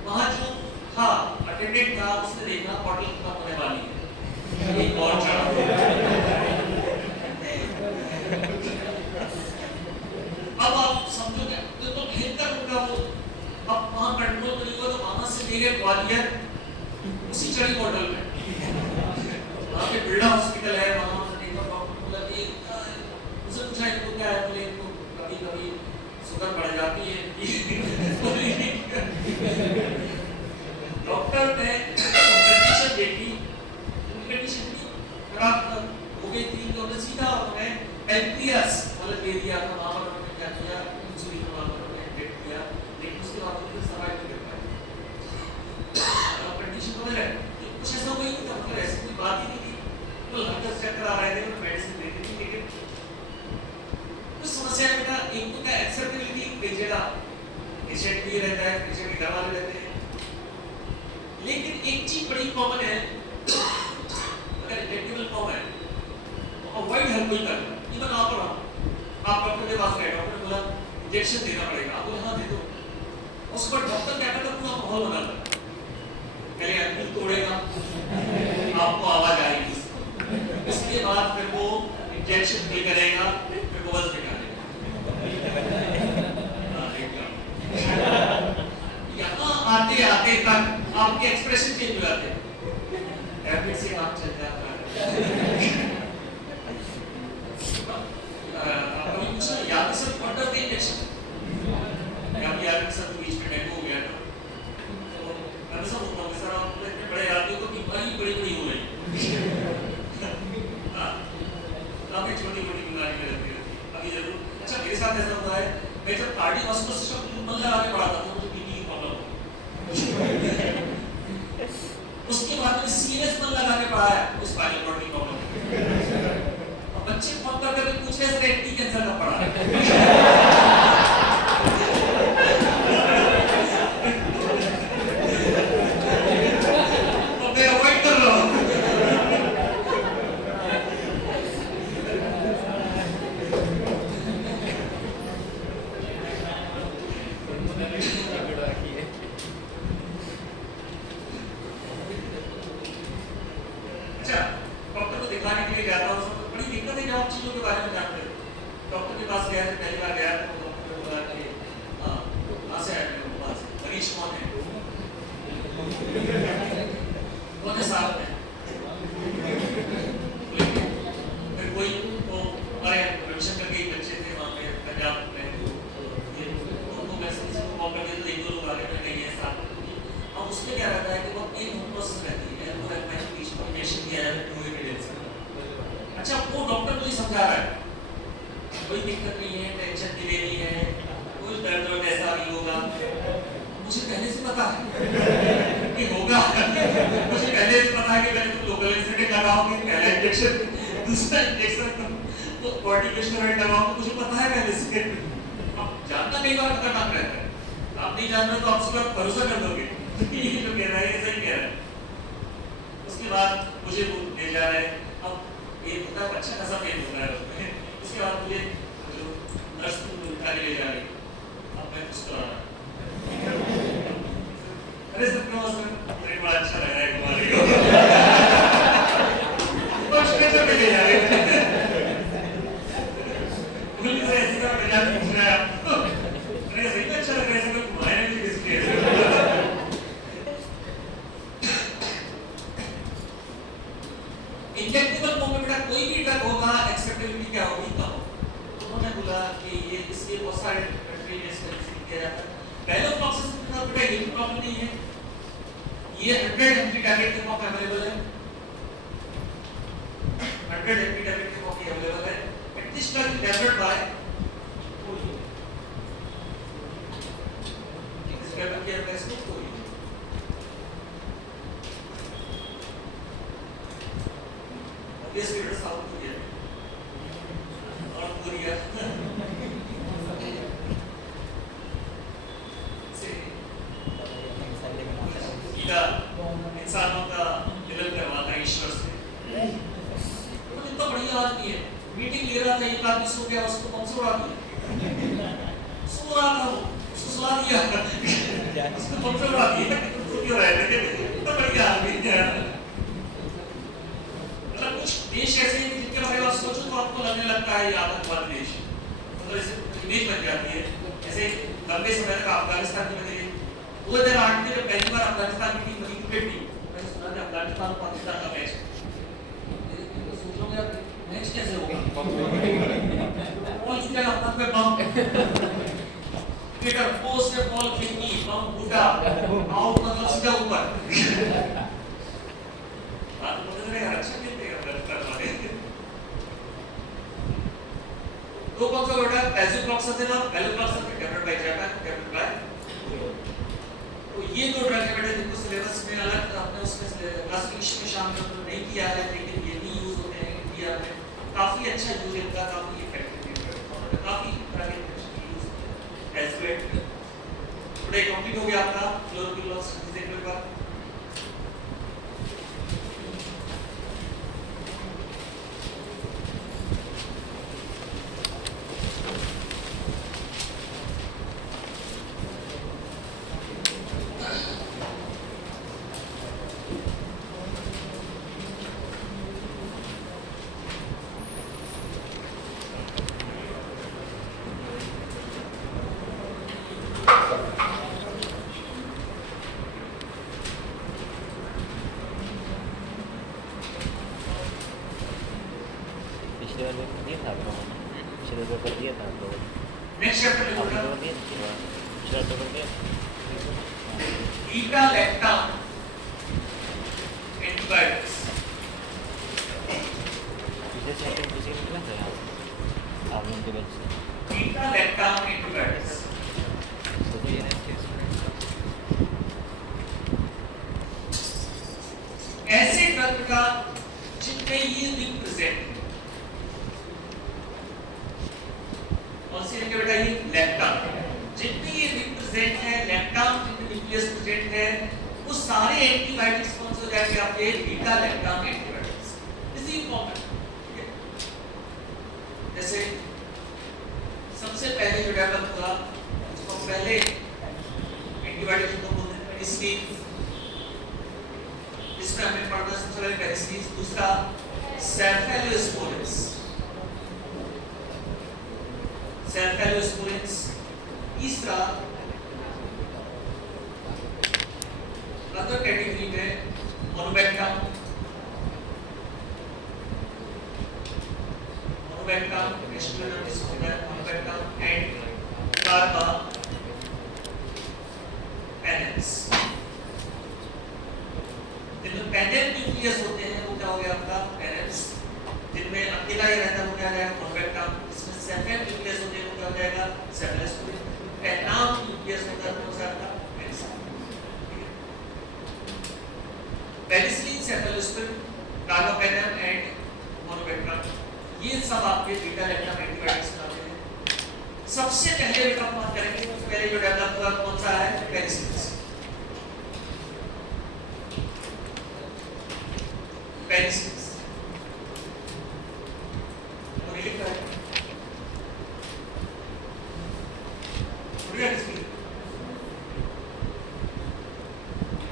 वहां जो था अटेंडेंट था, उसने देखा बोतल खत्म होने वाली है, एक और चढ़ा। अब आप समझोगे तो भयंकर होगा वो। अब वहां कंट्रोल नहीं हुआ तो वहां से ले गए ग्वालियर, उसी चढ़ी बोतल में। वहां पे बिरला हॉस्पिटल है, वहां देखा डॉक्टर बोला कि मुझसे पूछा इनको क्या है, बोले इनको कभी कभी शुगर बढ़ जाती है। डॉक्टर ने कंडीशन देखी, कंडीशन खराब हो गई थी, तो उन्होंने सीधा उन्हें पैंक्रियास मतलब दे दिया था। वहां पर उन्होंने क्या किया, इंसुलिन वहां पर उन्होंने इंजेक्ट किया, लेकिन उसके बाद उन्हें सर्वाइव नहीं कर पाए। कंडीशन बदल है, कुछ ऐसा कोई नहीं था, मतलब ऐसी कोई बात ही नहीं थी, तो हल्का चक्कर आ रहे थे, मेडिसिन दे दी थी, लेकिन कुछ समस्या है बेटा। एक तो क्या एक्सेप्टेबिलिटी पेशेंट भी रहता है, पेशेंट के घर वाले रहते हैं, लेकिन एक चीज बड़ी कॉमन है, अगर इंजेक्टेबल फॉर्म है तो अवॉइड हर कोई करना। इवन आप डॉक्टर के पास गए, डॉक्टर ने बोला इंजेक्शन देना पड़ेगा, आप बोले हाँ दे दो। उसके बाद डॉक्टर क्या करता, पूरा माहौल बनाता, पहले अंदर तोड़ेगा, आपको आवाज आएगी, इसके बाद फिर वो इंजेक्शन फिल करेगा, फिर वो बस निकालेगा। यहाँ आते आते तक आपके एक्सप्रेशन चेंज हो जाते हैं, टैबलेट से काम चल जाता है। कभी कुछ याद है सर, व्हाट द इंजेक्शन या याद सर बीच में डेंगू हो गया था, तो मैं सब बोलता हूँ सर आप इतने बड़े आदमी को बीमारी बड़ी बड़ी हो रही। हाँ, काफी छोटी छोटी बीमारी में रहती है अभी जरूर। अच्छा मेरे साथ ऐसा हुआ है, मैं जब कार्डियोवास्कुलर सिस्टम मन लगा के पढ़ा था तो मुझे बीपी की प्रॉब्लम हो, उसके बाद में सीरियस मन लगा के पढ़ा है, स्पाइनल कॉर्ड की प्रॉब्लम। अब बच्चे फोन करके पूछ रहे हैं एंटी कैंसर का पढ़ा है। तो मैं अवॉइड कर रहा हूँ। अच्छा डॉक्टर को दिखाने के लिए जाता हूँ, उसमें बड़ी दिक्कत है जब आप चीजों के बारे में जानते हो। डॉक्टर के पास गया, पहली बार गया तो डॉक्टर ने बोला कि कहाँ से आए मेरे पास, मरीज कौन है, कौन है साहब में, फिर कोई तो हमारे रविशंकर के बच्चे थे वहाँ पे पंजाब में, ये उनको मैसेज को कॉल कर दिया तो एक दो लोग आगे में गए साथ में। अब उसमें क्या रहता है कि वो एक प्रोसेस रहती है, वो इंजेक्शन दिया जाता है टू एविडेंस। अच्छा वो डॉक्टर मुझे समझा रहा है कोई दिक्कत नहीं है, टेंशन नहीं लेनी है, कोई दर्द वर्द ऐसा नहीं होगा। मुझे पहले से पता है कि होगा, मुझे पहले से पता है कि मैंने तो लोकल एनेस्थेटिक लगाऊंगी, पहला इंजेक्शन दूसरा इंजेक्शन तो कॉर्टिकोस्टेरॉइड लगाऊंगा, मुझे पता है पहले से। अब जानना कई बार खतरनाक रहता है, आप नहीं जान रहे तो आप उस पर भरोसा कर दोगे ये जो कह रहा है सही कह रहा है। उसके बाद मुझे वो ले जा रहे हैं, अब ये होता है अच्छा खासा पेन होता है उसमें। उसके बाद मुझे जो नर्स उठा के ले जा रही, अब मैं कुछ करा रहा, अरे सब क्यों मुझे बड़ा अच्छा लग रहा है तुम्हारे को, बस कैसे ले जा रहे पुलिस ऐसी का मजाक पूछ रहा है आपको, अरे सही में अच्छा लग रहा है, ऐसे कोई घुमाए नहीं किसके। इंजेक्टेबल फॉर्म में बेटा कोई भी ड्रग होगा एक्सेप्टेबिलिटी क्या होगी कम। तो उन्होंने बोला कि ये इसके बहुत सारे कंट्री में इसका किया जाता है। पैलोफ्लॉक्सिस के साथ बेटा ये प्रॉब्लम नहीं है, ये 100 mg टैबलेट के फॉर्म में अवेलेबल है, 100 mg टैबलेट के फॉर्म में अवेलेबल है। But this drug is developed by सुला दिया उसको तुमसे बुला दिया कि तुम क्यों रहे थे तो बढ़िया आदमी है। मतलब कुछ देश ऐसे हैं जिनके बारे में आप सोचो तो आपको लगने लगता है ये आतंकवादी देश, मतलब इसे इमेज बन जाती है। ऐसे लंबे समय तक अफगानिस्तान की बनी 2008 में जब पहली बार अफगानिस्तान की टीम बनी क्रिकेट टीम, मैंने सुना था अफगानिस्तान और पाकिस्तान का मैच, तो सोच लो यार मैच कैसे होगा बॉल क्या हाथ में बम क्रिकेटर पोस्ट में बॉल फेंकी बम फूटा आउट मतलब सीधा ऊपर बात बोलते रहे यार अच्छा खेलते हैं अफगानिस्तान वाले। दो बॉक्सर बेटा पैसे बॉक्सर थे ना पहले बॉक्सर थे captain by Japan captain by, तो ये दो ड्रग है बेटा जिनको सिलेबस में अलग आपने उसमें क्लासिफिकेशन में शामिल नहीं किया है लेकिन ये भी यूज होते हैं इंडिया में, काफी अच्छा यूज इनका, काफी इफेक्टिव है और काफी तरह के यूज होते हैं एज वेट। थोड़ा कंप्लीट हो गया आपका क्लोरोक्विनोस देखने के बाद। पिछले वाले में दिया था आप लोगों ने, पिछले पेपर दिया था आप लोगों ने, नेक्स्ट चैप्टर आप लिखो लोगों ने दिया था पिछला पेपर दिया था। बीटा लैक्टम एंटीबायोटिक्स पिछले चैप्टर किसी में निकला था यहाँ आप लोगों के बैच से, बीटा लैक्टम एंटीबायोटिक्स तो ये नहीं ऐसे ड्रग का जिनमें ये रिंग प्रेजेंट है, कौन सी रिंग है बेटा ये लैक्टम, जिनमें ये रिंग प्रेजेंट है लैक्टम जिनमें न्यूक्लियस प्रेजेंट है वो सारे एंटीबायोटिक्स कौन से हो जाएंगे आपके बीटा लैक्टम एंटीबायोटिक्स इसी फॉर्मेट। जैसे सबसे पहले जो डेवलप हुआ उसको पहले एंटीबायोटिक को बोलते हैं पेनिसिलिन, इसमें हमें पढ़ना सबसे पहले पेनिसिलिन, दूसरा सेफेलोस्पोरिन्स, सेफेलोस्पोरिन्स, तीसरा अदर कैटेगरी में monobactam, monobactam estrogen disorder monobactam and carbapenems. जिनमें पैनेल न्यूक्लियस होते हैं वो क्या हो गया आपका पेरेंट्स, जिनमें अकेला ही रहता है वो क्या हो जाएगा मोनोबैक्टम, इसमें सेफेल न्यूक्लियस होते हैं वो क्या हो जाएगा सेफेलोस्पोरिन, पैनाम न्यूक्लियस होता है वो आपका penicillin. Penicillin, cephalosporin, carbapenem and monobactam ये सब आपके बीटा लैक्टम एंटीबायोटिक्स बनाते हैं। सबसे पहले बेटा बात करेंगे सबसे पहले जो डेवलप हुआ कौन सा है पेनिसिलिन। पेनिसिलिन और ये क्या है बढ़िया इसकी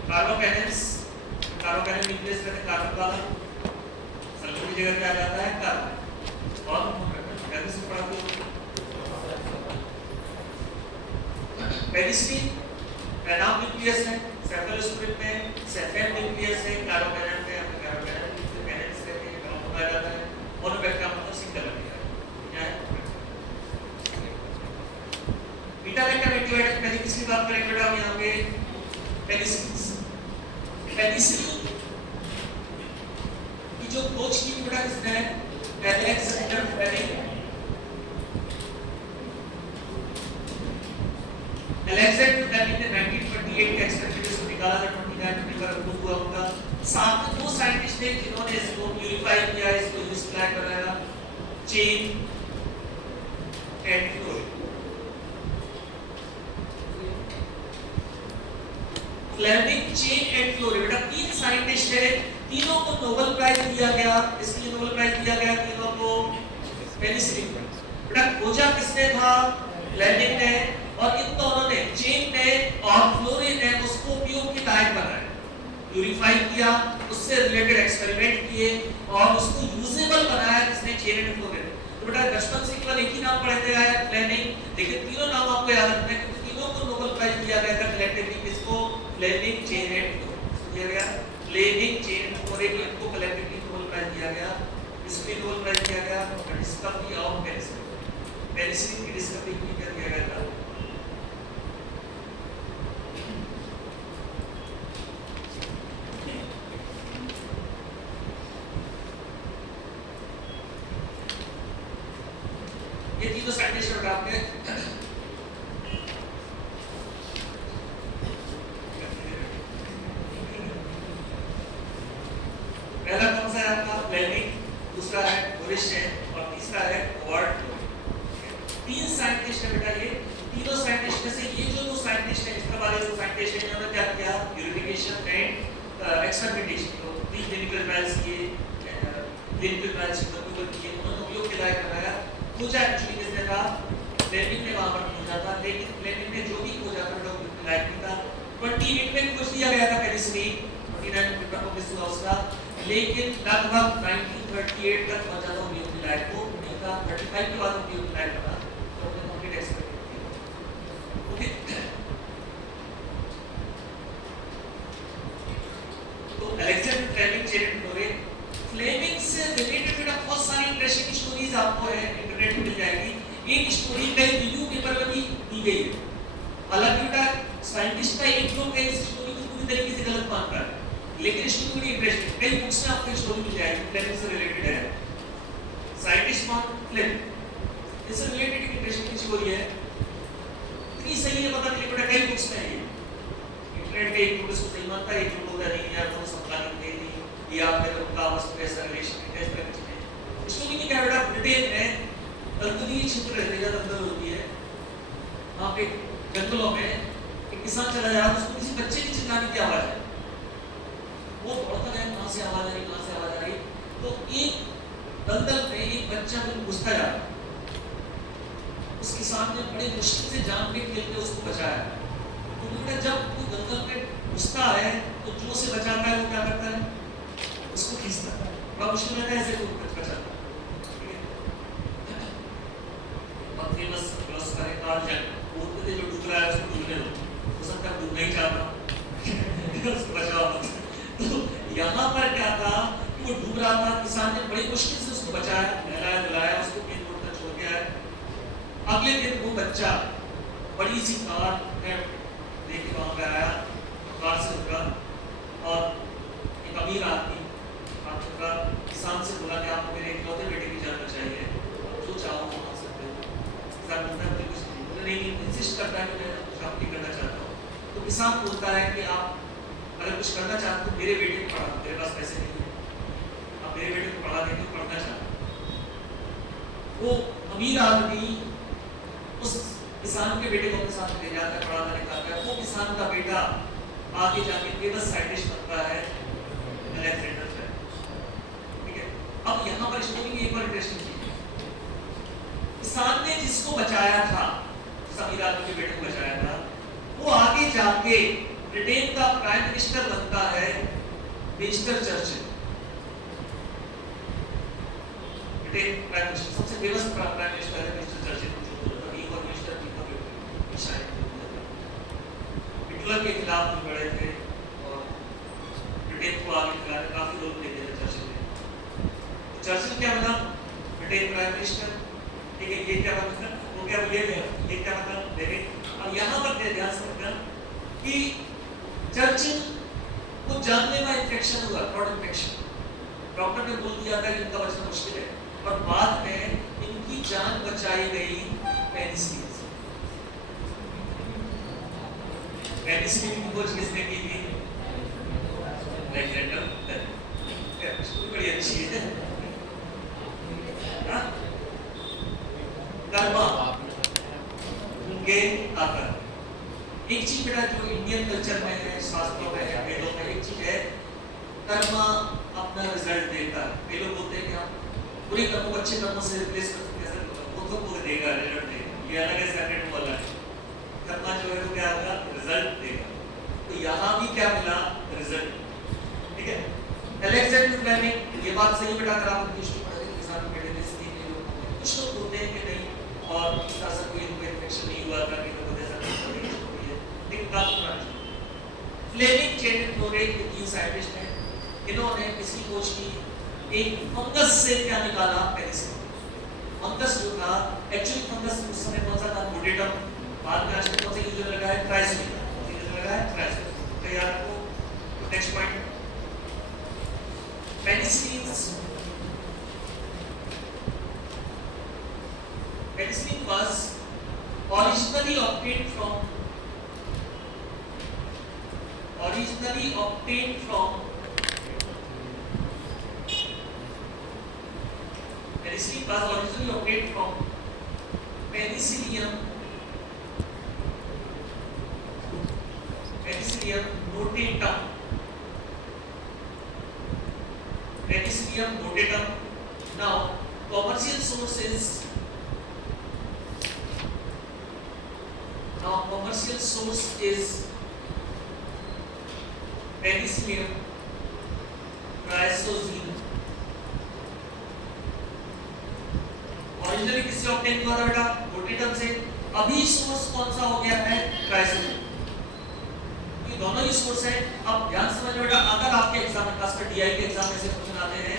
कार्बोपेनेंस, कार्बोपेनेंस न्यूक्लियस में कार्बन वाला सल्फर की जगह क्या आ जाता है कार्बन और कैसे से पढ़ाते हो पेनिसिलिन पैनाम न्यूक्लियस है, सेफेलोस्पोरिन में सेफेन न्यूक्लियस है, कार्बोपेनेंस में अपने कार्बोपेनेंस पेनेंस कहते हैं काम आ जाता है, मोनोबैक्टम मतलब सिंगल लगेगा क्या है। बीटा लैक्टम एंटीबायोटिक पहले किसकी बात करेंगे बेटा हम यहाँ पे पेनिसिलिन। पेनिसिलिन की जो खोज की बेटा किसने है अलेक्जेंडर फ्लेमिंग, अलेक्जेंडर फ्लेमिंग ने 1928 का एक्सपेरिमेंट इसको निकाला था, 29 में अप्रूव हुआ उनका। साथ में दो साइंटिस्ट थे जिन्होंने इसको प्यूरिफाई किया, इसको डिस्प्ले कराया, Chain and Florin. Fleming, Chain and Florin बेटा तीन साइंटिस्ट थे, तीनों को नोबेल प्राइज दिया गया। इसलिए नोबेल प्राइज दिया गया तीनों को पेनिसिलिन बेटा खोजा किसने था फ्लेमिंग ने, और इन दोनों ने चेन किया, उससे रिलेटेड एक्सपेरिमेंट किए और उसको यूजेबल बनाया जिसने चेन एंड फ्लो मेथड। तो बेटा बचपन से केवल एक ही नाम पढ़ते आए फ्लेमिंग, लेकिन तीनों नाम आपको याद रखना है क्योंकि तीनों को नोबेल प्राइज दिया गया था कलेक्टिवली। किसको? फ्लेमिंग, चेन एंड फ्लो दिया गया। फ्लेमिंग, चेन एंड फ्लो को कलेक्टिवली नोबेल प्राइज दिया गया। इसलिए नोबेल प्राइज दिया गया डिस्कवरी ऑफ पेनिसिलिन। पेनिसिलिन की डिस्कवरी की क्या दिया गया था? ये तीनों साइंटिस्ट और आपके पहला कौन सा है आपका? फ्लेमिंग, दूसरा है ओरिस्टेन और तीसरा है हॉवर्ड। तीन साइंटिस्ट है बेटा ये। तीनों साइंटिस्ट में से ये जो दो साइंटिस्ट हैं, इसके वाले जो साइंटिस्ट हैं, इन्होंने क्या किया? प्यूरिफिकेशन एंड एक्सपेरिमेंटेशन, तो प्री क्लिनिकल ट्रायल्स किए, क्लिनिकल ट्रायल्स किए, उन्होंने उपयोग के लायक बनाया। खोजा एक्चुअली किसने था? फ्लेमिंग ने वहां पर खोजा था, लेकिन फ्लेमिंग ने जो भी खोजा था वो उपयोग के लायक नहीं था। 28 में खोज दिया गया था पेनिसिलिन, 29 में पब्लिश हुआ उसका, लेकिन लगभग 1938 तक पहुंचा था उपयोग के लायक को नहीं था। 35 के बाद उपयोग के लायक बना, तो हमने कंप्लीट एक्सपेरिमेंट किया। ओके, तो Alexander Fleming, Chain and Flo. Fleming से रिलेटेड बेटा बहुत सारी इंटरेस्टिंग स्टोरीज आपको है इंटरनेट पे मिल जाएगी। एक स्टोरी कई रिव्यू पेपर में भी दी गई है। हालांकि बेटा साइंटिस्ट का एक लोग इस स्टोरी को पूरी तरीके से गलत मानता है, लेकिन स्टोरी बड़ी इंटरेस्टिंग, कई बुक्स में आपको स्टोरी मिल जाएगी फ्लेमिंग से रिलेटेड है। साइंटिस्ट कौन? फ्लेमिंग। इससे रिलेटेड एक इंटरेस्टिंग स्टोरी है, इतनी सही है पता नहीं, बेटा कई बुक्स में है ये। इंटरनेट पे एक लोग इसको सही मानता है, एक लोग बोलता नहीं यार वो समझा नहीं देती या फिर उनका आपस में ऐसा रिलेशन है, इस तरह की चीजें। स्टोरी में क्या बेटा, ब्रिटेन में दलदली क्षेत्र रहते हैं, दलदल होती है वहाँ पे जंगलों में, एक किसान चला जा रहा है, उसको किसी बच्चे की चिल्लाने की आवाज है, वो दौड़ता गया कहाँ से आवाज आ रही, कहाँ से आवाज आ रही, तो एक दलदल में एक बच्चा बिल्कुल घुसता जा रहा है। उस किसान ने बड़े मुश्किल से जान पे खेल के उसको बचाया। तो बेटा जब कोई दलदल में घुसता है तो जो से बचाता है वो क्या करता है? उसको खींचता है। बड़ा मुश्किल रहता है ऐसे कोई बचाता है। अब फेमस फिलोसोफर है कार्ल जंग, बोलते थे जो डूब रहा है उसको डूबने दो, हो सकता है डूबना ही चाहता उसको बचाओ। तो यहाँ पर क्या था कि वो डूब रहा था, किसान ने बड़ी मुश्किल से उसको बचाया, नहलाया धुलाया, उसको कहीं दूर तक छोड़ के आया। अगले दिन वो बच्चा बड़ी सी कार में लेके वहां पे आया, कार से उतरा और एक अमीर आदमी किसान से बोला कि आप मेरे इकलौते बेटे की जान बचाइए, जो चाहो वो मांग सकते हो। किसान बोलता है कुछ नहीं, इंसिस्ट करता है कि मैं कुछ आप नहीं करना चाहता हूँ। तो किसान बोलता है कि आप अगर कुछ करना चाहते हो मेरे बेटे को पढ़ा, मेरे पास पैसे नहीं है, आप मेरे बेटे को पढ़ा देंगे, पढ़ना चाहता। वो अमीर आदमी उस किसान के बेटे को अपने साथ ले जाता है, पढ़ाता लिखाता है। वो किसान का बेटा आगे जाके फेमस साइंटिस्ट बनता है, अलेक्जेंडर। अब यहाँ पर स्टोरी में एक और इंटरेस्टिंग चीज है, किसान ने जिसको बचाया था, अमीर आदमी के बेटे को बचाया था, वो आगे जाके ब्रिटेन का प्राइम मिनिस्टर बनता है, Winston Churchill. Britain prime minister सबसे फेमस प्राइम मिनिस्टर है विंस्टन चर्चिल, जो एक और मिनिस्टर भी था शायद हिटलर के खिलाफ लड़े थे और ब्रिटेन को आगे खिलाने काफी लोग लेते थे चर्चिल। चर्चिल क्या बना? Britain prime minister. ठीक है, ये क्या बना? वो क्या बोले गया, ये क्या बना? देखिए अब यहाँ पर ध्यान से रखना कि चर्चिल को जानलेवा इन्फेक्शन हुआ, थ्रोट इन्फेक्शन। डॉक्टर ने बोल दिया था कि इनका बचना मुश्किल है, और बाद में इनकी जान बचाई गई पेनिसिलिन से। पेनिसिलिन की खोज किसने की थी? अलेक्जेंडर। बड़ी अच्छी है। कर्मा उनके आकर एक चीज बेटा जो इंडियन कल्चर में है, शास्त्रों में है, वेदों में एक चीज है, कर्मा अपना रिजल्ट देता है। वे लोग बोलते हैं कि हम बुरे कर्मों को अच्छे कर्मों से रिप्लेस कर सकते हैं, वो तो पूरे देगा, रिजल्ट देगा, ये अलग है, सेपरेट वाला है। कर्मा जो है वो क्या होगा? रिजल्ट देगा। तो यहाँ भी क्या मिला? रिजल्ट। ठीक है, बात सही बेटा, अगर आप इंग्लिश में पढ़े के साथ बेटे ने स्क्रीन ले लो, कुछ लोग होते हैं कि नहीं और इस तरह से कोई इन्फेक्शन नहीं हुआ था, नहीं तो जैसा कुछ नहीं है, लेकिन बात सुना। फ्लेमिंग चेन फ्लोरेट के 3 साइंटिस्ट हैं, इन्होंने किसी खोज की एक फंगस से क्या निकाला, पेनिसिलिन। फंगस जो था एक्चुअली फंगस उस समय कौन सा था, मोडेटम, बाद में आजकल कौन सा यूज लगा है, ट्राइसोनिया यूज लगा है, ट्राइसोनिया। तो यार को next point, penicillin was originally obtained from Penicillium notatum. Penicillium notatum. Now, commercial source is Penicillium chrysosine. Originally किससे ऑब्टेन हुआ था बेटा, मोटेटम से। अभी सोर्स कौन सा हो गया है, क्राइसोनिया। ये दोनों ही सोर्स है। अब ध्यान समझ बेटा, अगर आपके एग्जाम में, खासकर डीआई के एग्जाम में से क्वेश्चन आते हैं,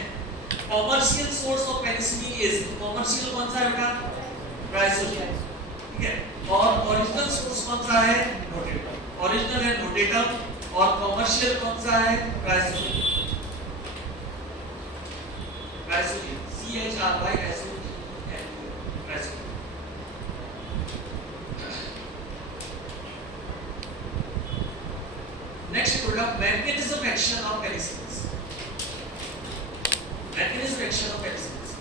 commercial source of penicillin is, commercial कौन सा है बेटा, क्राइसोनिया, ठीक है। और ओरिजिनल सोर्स कौन सा है, नोटेटम। ओरिजिनल है नोटेटम और कॉमर्शियल कौन सा है, क्राइसोनिया। क्राइसोनिया, CHRY Next product, mechanism action of penicillins. Mechanism action of penicillins.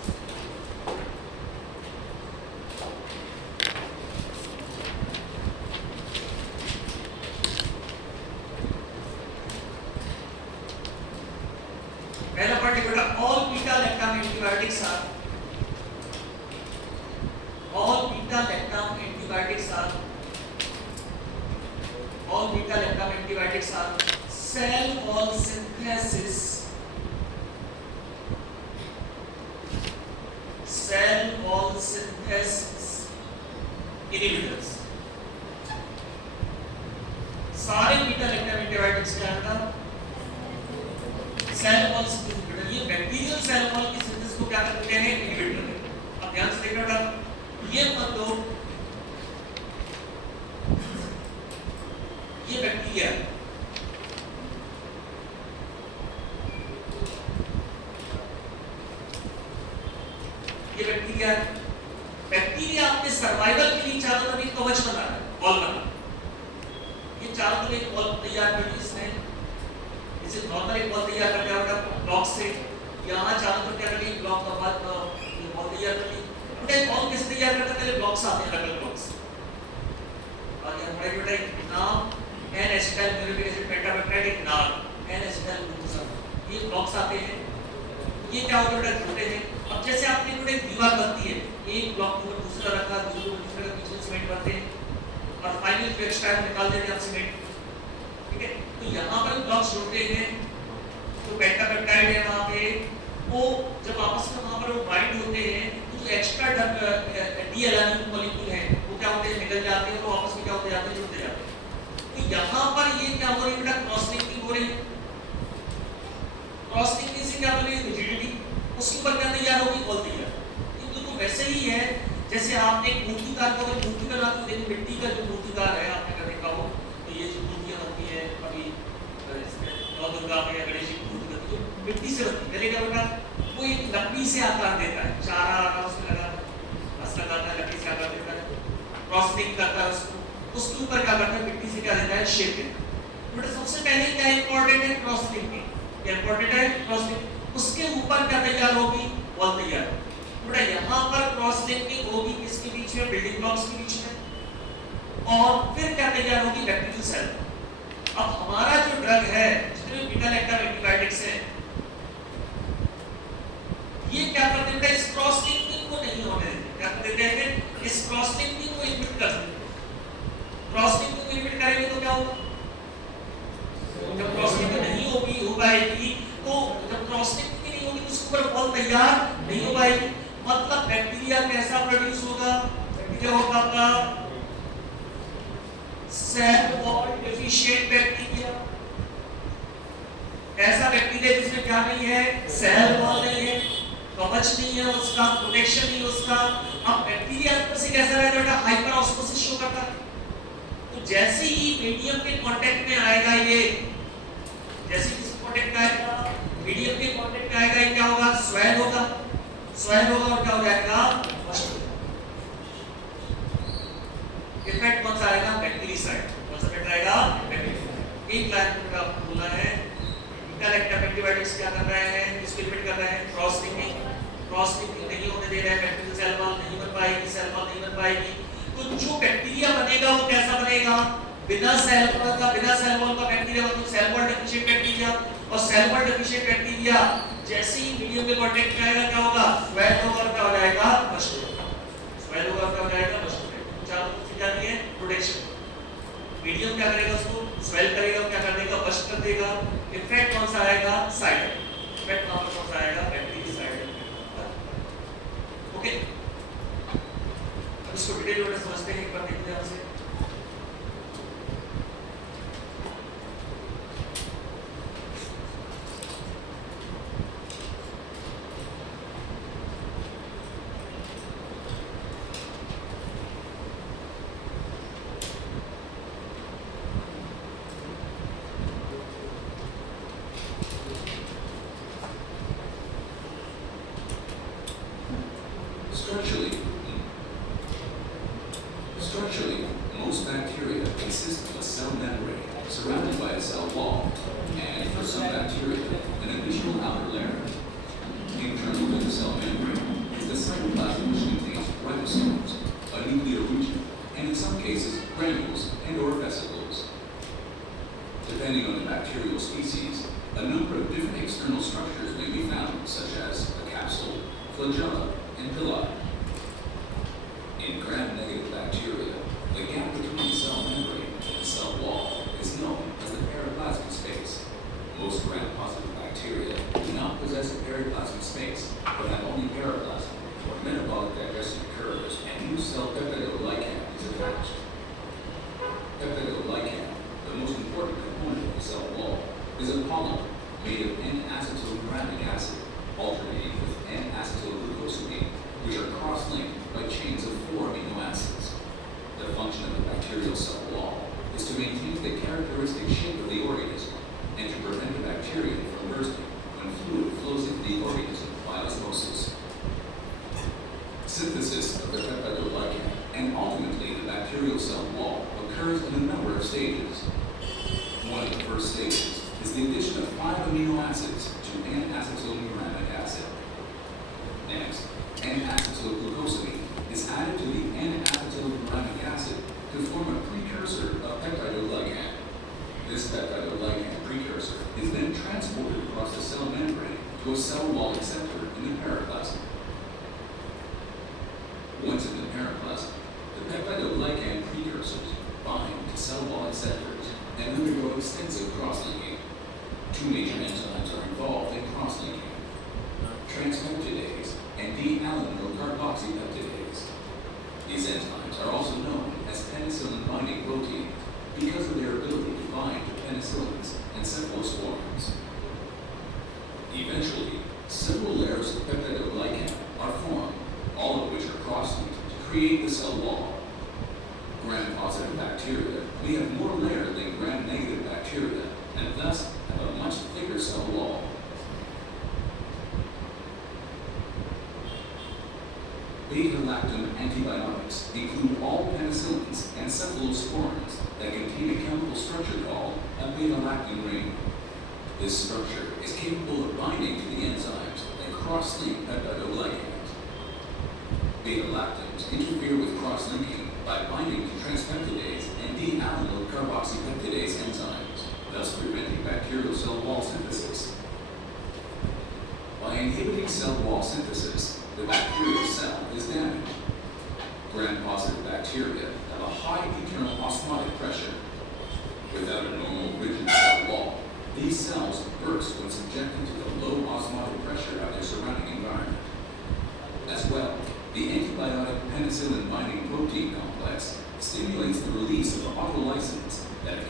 पहला पार्ट है बेटा, all beta-lactam antibiotics are cell wall synthesis inhibitors. सारे बीटा-लैक्टम एंटीबायोटिक्स क्या है, सेल वॉल इनहिबिटर। ये बैक्टीरियल सेल वॉल की सिंथेसिस को क्या करते हैं, इनहिबिटर है। अब ध्यान से देखना बेटा, ये मत दो, ये बैक्टीरिया है, ये बैक्टीरिया है। बैक्टीरिया अपने सर्वाइवल के लिए चारों तरफ एक कवच बना रहा है, वॉल बना रहा है। ये चारों तरफ एक वॉल तैयार कर दी इसने, इसे नॉर्मल एक वॉल तैयार कर दिया बेटा ब्लॉक से। यहाँ चारों तरफ क्या कर ली, ब्लॉक का बाद वॉल तैयार कर ली। बेटा एक वॉल किस तैयार करता है, पहले ब्लॉक्स आते हैं, अलग ब्लॉक्स। और ये हमारे बेटा एक नाम N-acetyl muriatic acid पेंटापेप्टाइड, एक नाम N-acetyl glucosamine, ये ब्लॉक्स आते हैं। ये क्या होता है बेटा, जुड़ते हैं। अब जैसे आपने बेटा एक दीवार बनती है, एक ब्लॉक के ऊपर दूसरा रखा, दूसरे ऊपर तीसरा रखा, बीच में सीमेंट भरते हैं और फाइनली जो एक्स्ट्रा निकाल देते हैं आप सीमेंट, ठीक है। तो यहाँ पर ब्लॉक्स जुड़ते हैं, तो पेंटापेप्टाइड है वहाँ पे, वो जब आपस में वहाँ पर वो बाइंड होते हैं, तो जो एक्स्ट्रा डी-एलानिन मॉलिक्यूल है वो क्या होते हैं, निकल जाते हैं, तो आपस में क्या होते जाते हैं, जुड़ते जाते हैं। तो यहाँ पर ये क्या हो रही है बेटा, क्रॉस लिंकिंग हो रही है। क्रॉस लिंकिंग से क्या बनेगी, रिजिडिटी, उसके ऊपर क्या तैयार होगी, वॉल तैयार। तो वैसे ही है जैसे आपने एक मूर्तिकार को, अगर मूर्ति बनाते हो, देखिए मिट्टी का जो मूर्तिकार है आपने कभी देखा हो, तो ये जो मूर्तियाँ होती हैं अभी नौ दुर्गा में या गणेश जी की मूर्ति बनती है, तो मिट्टी से बनती है। पहले क्या बेटा, वो एक लकड़ी से आकार देता है, चारा आकार उसमें लगाता है, बस लगाता है, लकड़ी से आकार देता है, क्रॉस लिंक करता है उसको, उसके ऊपर क्या करता है, मिट्टी से क्या देता है, शेप देता है। बेटा सबसे पहले क्या इंपॉर्टेंट है, क्रॉस लिंकिंग, क्या इंपॉर्टेंट है, क्रॉस लिंकिंग। उसके ऊपर क्या तैयार होगी, वॉल तैयार होगी। बेटा यहाँ पर क्रॉस लिंकिंग होगी किसके बीच में, बिल्डिंग ब्लॉक्स के बीच में, और फिर क्या तैयार होगी, बैक्टीरियल सेल। अब हमारा जो ड्रग है, जितने भी बीटा-लैक्टम एंटीबायोटिक्स हैं, ये क्या करते हैं बेटा, इस क्रॉस लिंकिंग को नहीं होने देते। क्या कर देते हैं, इस क्रॉस लिंकिंग को इनहिबिट कर देते हैं। क्रॉस लिंकिंग को इनहिबिट करेंगे तो क्या होगा, जब क्रॉस लिंकिंग नहीं होगी, हो पाएगी, तो जब क्रॉस लिंकिंग नहीं होगी तो उसको सुपर वॉल तैयार नहीं हो पाएगी। मतलब बैक्टीरिया कैसा प्रोड्यूस होगा? बैक्टीरिया होगा आपका सेल वॉल डेफिशिएंट बैक्टीरिया। ऐसा बैक्टीरिया जिसमें क्या नहीं है? सेल वॉल नहीं है, कवच नहीं है उसका, प्रोटेक्शन नहीं है उसका। अब बैक्टीरिया अंदर से कैसा रहता है? हाइपर ऑस्मोसिस शो करता है। तो जैसे ही मीडियम के कांटेक्ट में आएगा ये, जैसे किस कांटेक्ट में आएगा? मीडियम के कांटेक्ट में आएगा, ये क्या होगा? स्वेल होगा। स्वेल होगा और क्या हो जाएगा? बस्ट। इफेक्ट कौन सा आएगा? बैक्टीरियासाइड। कौन सा इफेक्ट आएगा? बैक्टीरियासाइड। एक लाइन में आपको बोला है इंटरैक्टिव एंटीबायोटिक्स क्या कर रहे हैं? इसको इफेक्ट कर रहे हैं क्रॉस लिंकिंग। क्रॉस लिंकिंग नहीं होने दे रहे हैं, बैक्टीरियल सेल वॉल नहीं बन पाएगी, सेल वॉल नहीं बन पाएगी। तो जो बैक्टीरिया बनेगा वो कैसा बनेगा? बिना सेल वॉल का बैक्टीरिया, मतलब सेल वॉल डेफिशिएंट बैक्टीरिया। और सेल वॉल डेफिशिएंट बैक्टीरिया जैसे ही मीडियम के कांटेक्ट में आएगा क्या होगा? स्वेल होगा और क्या हो जाएगा? बस्ट होगा। स्वेल होगा और क्या हो जाएगा? बस्ट हो जाएगा। चार चीजें क्या है? प्रोटेक्शन। मीडियम क्या करेगा? उसको स्वेल करेगा, क्या कर देगा? बस्ट कर देगा। इफेक्ट कौन सा आएगा? Side effect. वहां पर कौन सा आएगा? बैक्टीरियासाइड। ओके, अब इसको डिटेल में समझते हैं, एक बार देखते हैं आपसे। Structurally, most bacteria consist of a cell membrane surrounded by a cell wall, and for some bacteria, an additional outer layer. Internal to the cell membrane is the cytoplasm, which contains ribosomes, a nuclear region, and in some cases, granules and/or vesicles. Depending on the bacterial species, a number of different external structures may be found, such as a capsule, flagella, and villi. In gram-negative bacteria, the gap between the cell membrane and the cell wall is known as the periplasmic space. Most gram-positive bacteria do not possess a periplasmic space, but have only periplasm, where metabolic digestion occurs and new cell peptidoglycan is attached. Peptidoglycan, the most important component of the cell wall, is a polymer made of N-acetyluramic acid, alternating with N-acetylglucosamine, which are cross-linked by chains of 4 amino acids. The function of the bacterial cell wall is to maintain the characteristic shape of the organism and to prevent the bacteria from bursting when fluid flows into the organism by osmosis. Synthesis of the peptidoglycan and ultimately the bacterial cell wall occurs in a number of stages. One of the first stages is the addition of 5 amino acids to N-acetyluramic acid. Next, N-acetylglucosamine is added to the N-acetyluramic acid to form a precursor of peptidoglycan. This peptidoglycan precursor is then transported across the cell membrane to a cell wall acceptor in the periplasm. Once in the periplasm, the peptidoglycan precursors bind to cell wall acceptors and undergo extensive cross-linking. 2 major enzymes are involved in cross-linking: transpeptidase and D-alanine carboxypeptidase. These enzymes are also known as penicillin-binding protein because of their ability to bind to penicillins and cephalosporins. Eventually, several layers of peptidoglycan are formed, all of which are cross-linked to create the cell wall. Gram-positive bacteria may have more layer than gram-negative bacteria and thus have a much thicker cell wall. Beta-lactam antibiotics include all penicillins and cephalosporins that contain a chemical structure called a beta-lactam ring. This structure is capable of binding to the enzymes that cross-link peptidoglycans. Beta-lactams interfere with cross-linking by binding to transpeptidase and D-alanine carboxypeptidase enzymes, thus preventing bacterial cell wall synthesis. By inhibiting cell wall synthesis, the bacterial cell is damaged. Gram-positive bacteria have a high internal osmotic pressure. Without a normal rigid cell wall, these cells burst when subjected to the low osmotic pressure of their surroundings.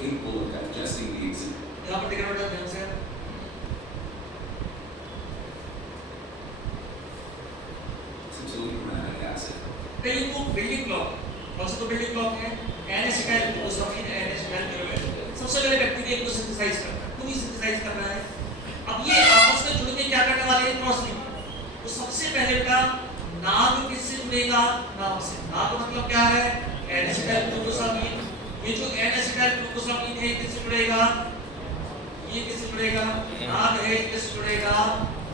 capable of digesting the exhibit. यहाँ पर देखना बेटा ध्यान से Acetyl acid. कई को building block कौन सा तो बिल्डिंग ब्लॉक है N-acetyl glucosamine N-acetyl glucosamine सबसे पहले बैक्टीरिया को सिंथेसाइज करता है खुद ही सिंथेसाइज कर रहा है अब ये आपस में जुड़ के क्या करने वाले हैं क्रॉस लिंक तो सबसे पहले बेटा नाम किससे जुड़ेगा नाम से नाम का मतलब क्या है N-acetyl glucosamine ये जो N-acetyl glucosamine है किससे जुड़ेगा ये किससे जुड़ेगा नाम है किससे जुड़ेगा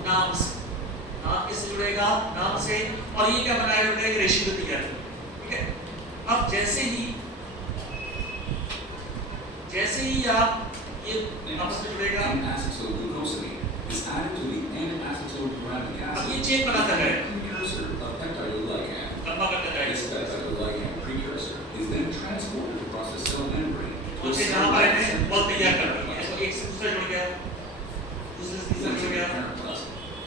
नाम से नाम किससे जुड़ेगा नाम से और ये क्या बनाएगा बेटा एक रेशियो तैयार ठीक है अब जैसे ही आप ये आपस में जुड़ेगा N-acetyl glucosamine is added to the N-acetyl glutamic अब acid. ये चेन बनाता है Precursor of peptidoglycan. लंबा करता है This peptidoglycan precursor is then transported across the cell membrane. और फिर यहाँ पर इन्हें बल तैयार करता है इसको एक से दूसरा जुड़ गया दूसरे से तीसरा जुड़ गया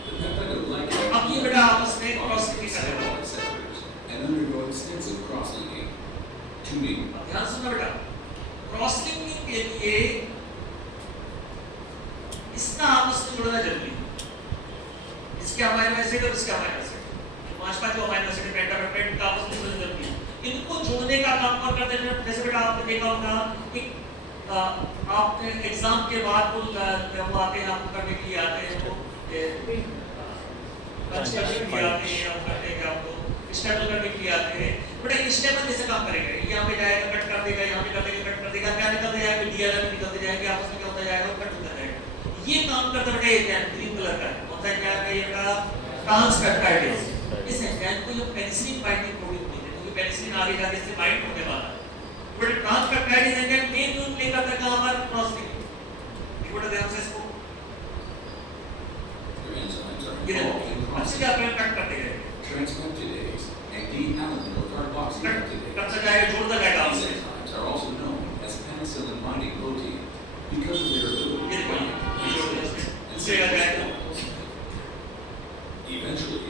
The peptidoglycan अब ये बेटा आपस में क्रॉस लिंकिंग कर रहे हैं and undergo extensive cross-linking. Tuning. अब ध्यान सुनना बेटा क्रॉस लिंकिंग के लिए इसका आपस में जुड़ना जरूरी है इसके अमाइनो एसिड और इसके अमाइनो एसिड पांच जो अमाइनो एसिड पेंटापेप्टाइड का आपस में जुड़ना जरूरी है इनको जोड़ने का काम कौन करते हैं जैसे बेटा आपने देखा होगा कि आपने एग्जाम के बाद वो आते हैं आपको करने के लिए आते हैं वो कंस्ट्रक्शन के आते हैं आप करते हैं आपको स्टेबल करने के लिए आते हैं बेटा स्टेबल जैसे काम करेगा यहाँ पे जाएगा कट कर देगा यहाँ पे कर देगा कट कर देगा क्या निकलते जाएगा डीएलएम निकलते जाएंगे आपस में क्या होता जाएगा कट होता जाएगा ये काम करता बेटा ये ग्रीन कलर का होता है क्या ये बेटा ट्रांसपेप्टाइडेज इस एंजाइम को जो पेनिसिलिन बाइंडिंग प्रोटीन बोलते हैं क्योंकि पेनिसिलिन आगे जाके इससे बाइंड होने वाला है but transpeptidase enzyme main role play करता है कहां पर क्रॉस लिंकिंग ये बेटा ध्यान से इसको Your enzymes are ये involved in अच्छे cross-linking. क्या अपने कट करते गए Transpeptidase and D-alanine carboxylpeptidase. Cut से जाएगा जोड़ता जाएगा These आपसे enzymes are also known as penicillin binding protein because of their ability ये to देखो bind ये जोड़ and दिया इससे क्या जाएगा eventually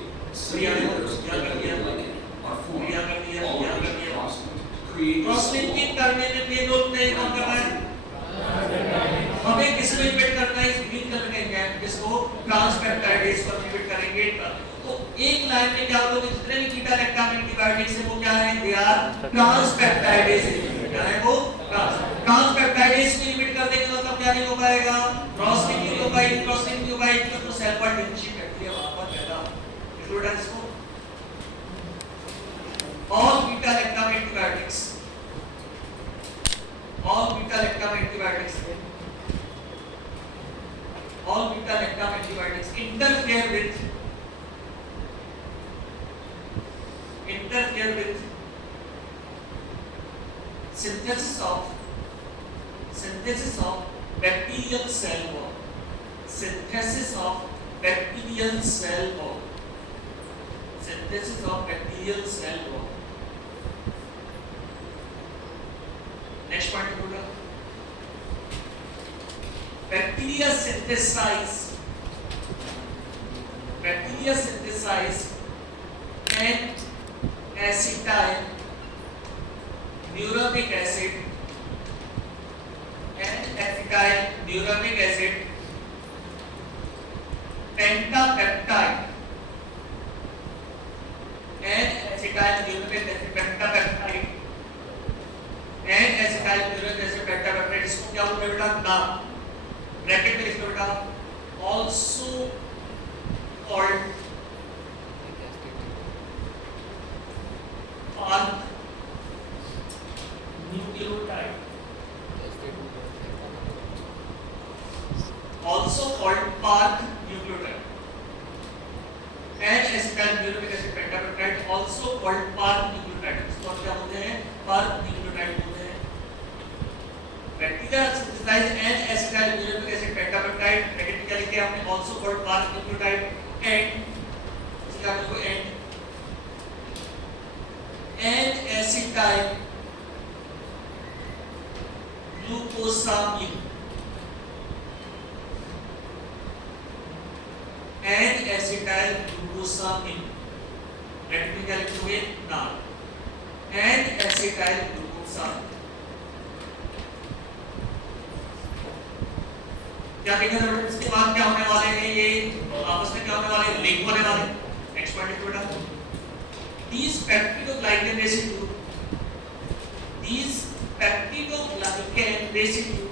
Yeah, layers of yeah, yeah. peptidoglycan are formed, Yeah, yeah, all of yeah, which yeah. cross-link to create cross linking करने में मेन रोल प्ले कौन कर रहा है हमें किस में इन्वेट करना है इस ग्रीन कलर का एंजाइम जिसको ट्रांसपेप्टाइडेज पर इन्वेट करेंगे तो एक लाइन में क्या होगा कि जितने भी बीटा लैक्टम एंटीबायोटिक्स है वो क्या है दे आर ट्रांसपेप्टाइडेज क्या है वो ट्रांसपेप्टाइडेज को इन्वेट कर देंगे मतलब क्या नहीं हो पाएगा क्रॉस लिंकिंग हो पाएगी क्रॉस लिंकिंग हो पाएगी तो सेल पर डिफिशिएंट बैक्टीरिया वहां पर पैदा होगा इसको all beta lactam antibiotics interfere with synthesis of bacterial cell wall next point बोला bacteria synthesize N-acetyl uramic acid pentapeptide N-acetyl uramic acid pentapeptide N-acetyl uramic acid pentapeptide इसको क्या बोलते हैं बेटा नाम ब्रैकेट में लिखो बेटा also called park nucleotide also called PARP nucleotide N-acetyl uramic acid pentapeptide also called PARP nucleotide इसको हम क्या बोलते हैं PARP nucleotide बोलते हैं bacteria synthesize N-acetyl uramic acid pentapeptide bracket में क्या लिखे आपने also called PARP nucleotide and इसका आपको and N-acetyl glucosamine N-acetyl glucosamine bracket में क्या लिखोगे नाम N-acetyl glucosamine क्या देखा था बेटा? इसके बाद क्या होने वाले हैं? ये आपस में क्या होने वाले हैं? लिंक होने वाले। नेक्स्ट पॉइंट देखो बेटा, these peptidoglycan residue, these peptidoglycan residue,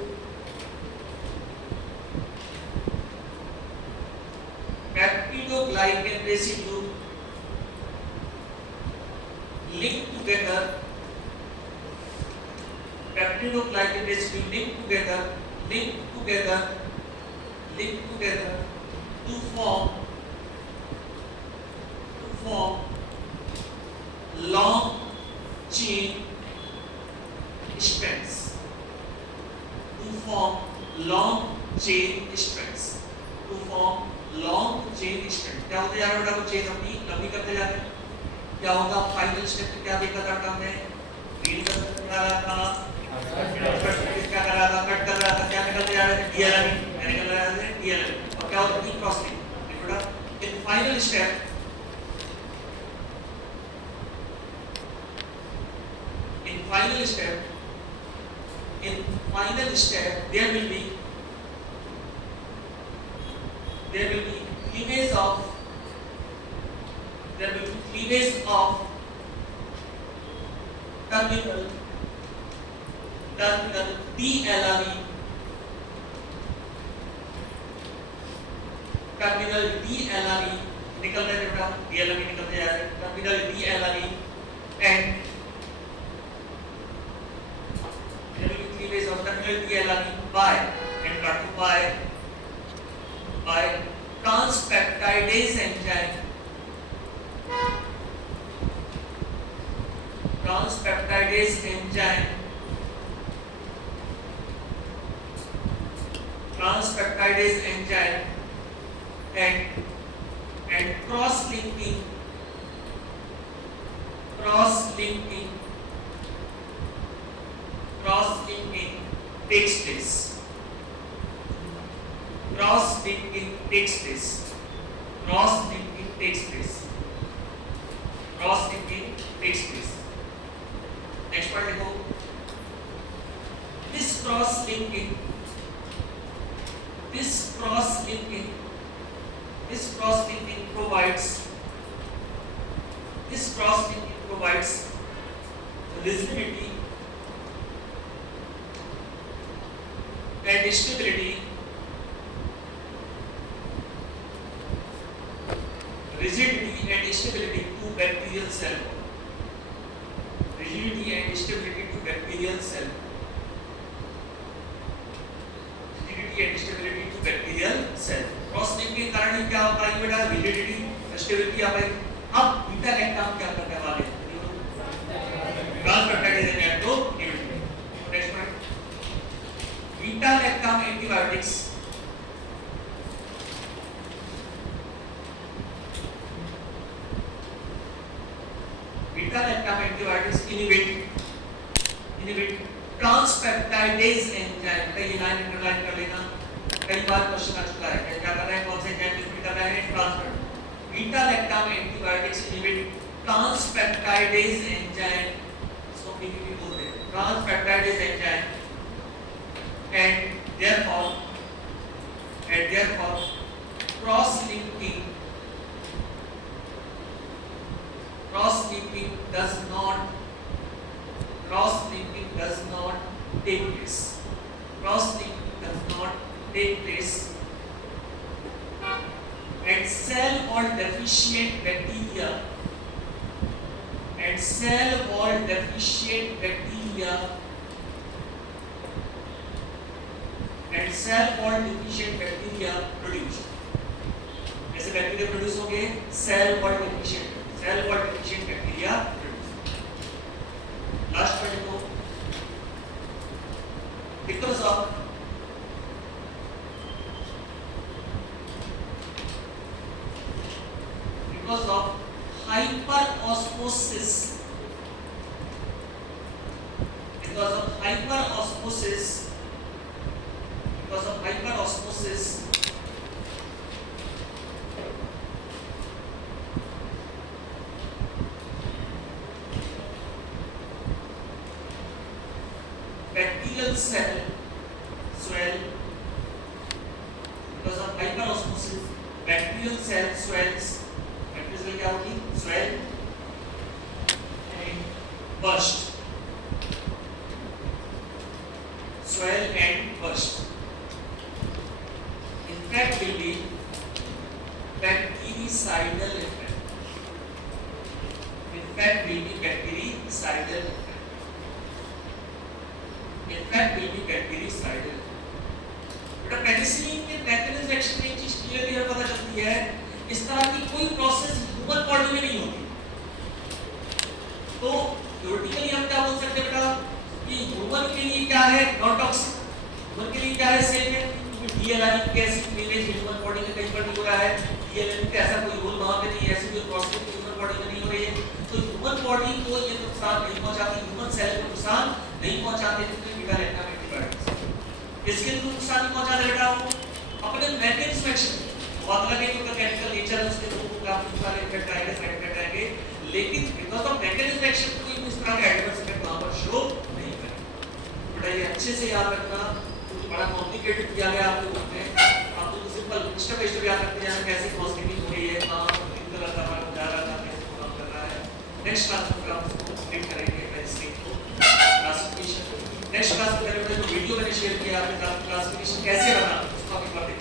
peptidoglycan residue link together, peptidoglycan residue link together to form long chain strands, to form long chain strands, to form long chain strands। क्या होता जा रहा है बेटा? वो chain अपनी लंबी करते जा रहे हैं। क्या होगा फाइनल स्टेप में? क्या देखा था बेटा हमने? रीड कर रहा था, क्या कर रहा था? कट कर रहा था। क्या निकलते जा रहे थे? डीएलएम निकल रहा है, डीएलएम। और क्या होता है? क्रॉसिंग। देखो बेटा, in final step in final step there will be cleavage of terminal DLRE, terminal DLRE निकल रहे बेटा, DLRE निकलते जा रहे, terminal DLRE and of terminal DLRE by transpeptidase enzyme, and cross-linking takes place. Cross-linking takes place. Next part देखो, this cross-linking provides rigidity and stability to bacterial cell. Cross link के कारण क्या होता है बेटा? रिजिडिटी, स्टेबिलिटी आ गई। अब beta lactam क्या करने वाले हैं? ट्रांसपेप्टाइडेज एंजाइम को इनहिबिट करेंगे। Next point, beta lactam antibiotics inhibit ट्रांसपेप्टाइडेज enzyme. कई लाइन अंडरलाइन कर लेना, कई बार क्वेश्चन आ चुका है। क्या कर रहे हैं? कौन से एंजाइम इनहिबिट कर रहे हैं? Transpeptide. Beta lactam antibiotics inhibit transpeptidase enzyme, इसको पीपीपी बोलते हैं, transpeptidase enzyme and therefore cross-linking does not take place. And cell wall deficient bacteria produced. ऐसे बैक्टीरिया प्रोड्यूस होंगे, cell wall deficient bacteria produce. Last point देखो, because of hyperosmosis, bacterial cell swell bacterial cell swells, bacterial cell क्या होगी? Swell and burst, swell and burst. Impact will be bactericidal effect. Impact will be bactericidal effect. Impact will be bactericidal. बेटा penicillin के mechanism action में एक चीज clearly हमें पता चलती है, इस तरह की कोई प्रोसेस ह्यूमन बॉडी में नहीं होती। तो थ्योरेटिकली हम क्या बोल सकते हैं बेटा कि ह्यूमन के लिए क्या है नॉन टॉक्सिक, ह्यूमन के लिए क्या है सेफ है, क्योंकि डीएलआर की ऐसी प्रिविलेज ह्यूमन बॉडी में कहीं पर नहीं हो रहा है, डीएलआर का ऐसा कोई रोल वहां पे नहीं है, ऐसी कोई प्रोसेस ह्यूमन बॉडी में नहीं हो रही है, तो ह्यूमन बॉडी को ये नुकसान नहीं पहुंचाती, ह्यूमन सेल को नुकसान नहीं पहुंचाते, जितने बीटा लैक्टम एंटीबायोटिक्स इसके नुकसान नहीं पहुंचा रहे बेटा वो अपने मैकेनिज्म एक्शन बहुत लगे तो केमिकल नेचर उसके तो काफी सारे इफेक्ट आएंगे, साइड इफेक्ट आएंगे, लेकिन बिकॉज़ ऑफ मैकेनिज्म एक्शन कोई इस तरह का एडवर्स इफेक्ट वहां पर शो नहीं करेगा। बेटा ये अच्छे से याद रखना, कुछ बड़ा कॉम्प्लिकेटेड किया गया आप लोगों ने, आप लोग सिंपल स्टेप बाय स्टेप याद रखते जाना कैसे हॉस्पिटल हो रही है, कहां किन कलर का हमारा जा रहा था, कैसे काम कर रहा है। नेक्स्ट क्लास में हम कंप्लीट करेंगे बेसिक को क्लासिफिकेशन। नेक्स्ट क्लास में जो वीडियो मैंने शेयर किया आपके क्लासिफिकेशन कैसे बनाना उसका भी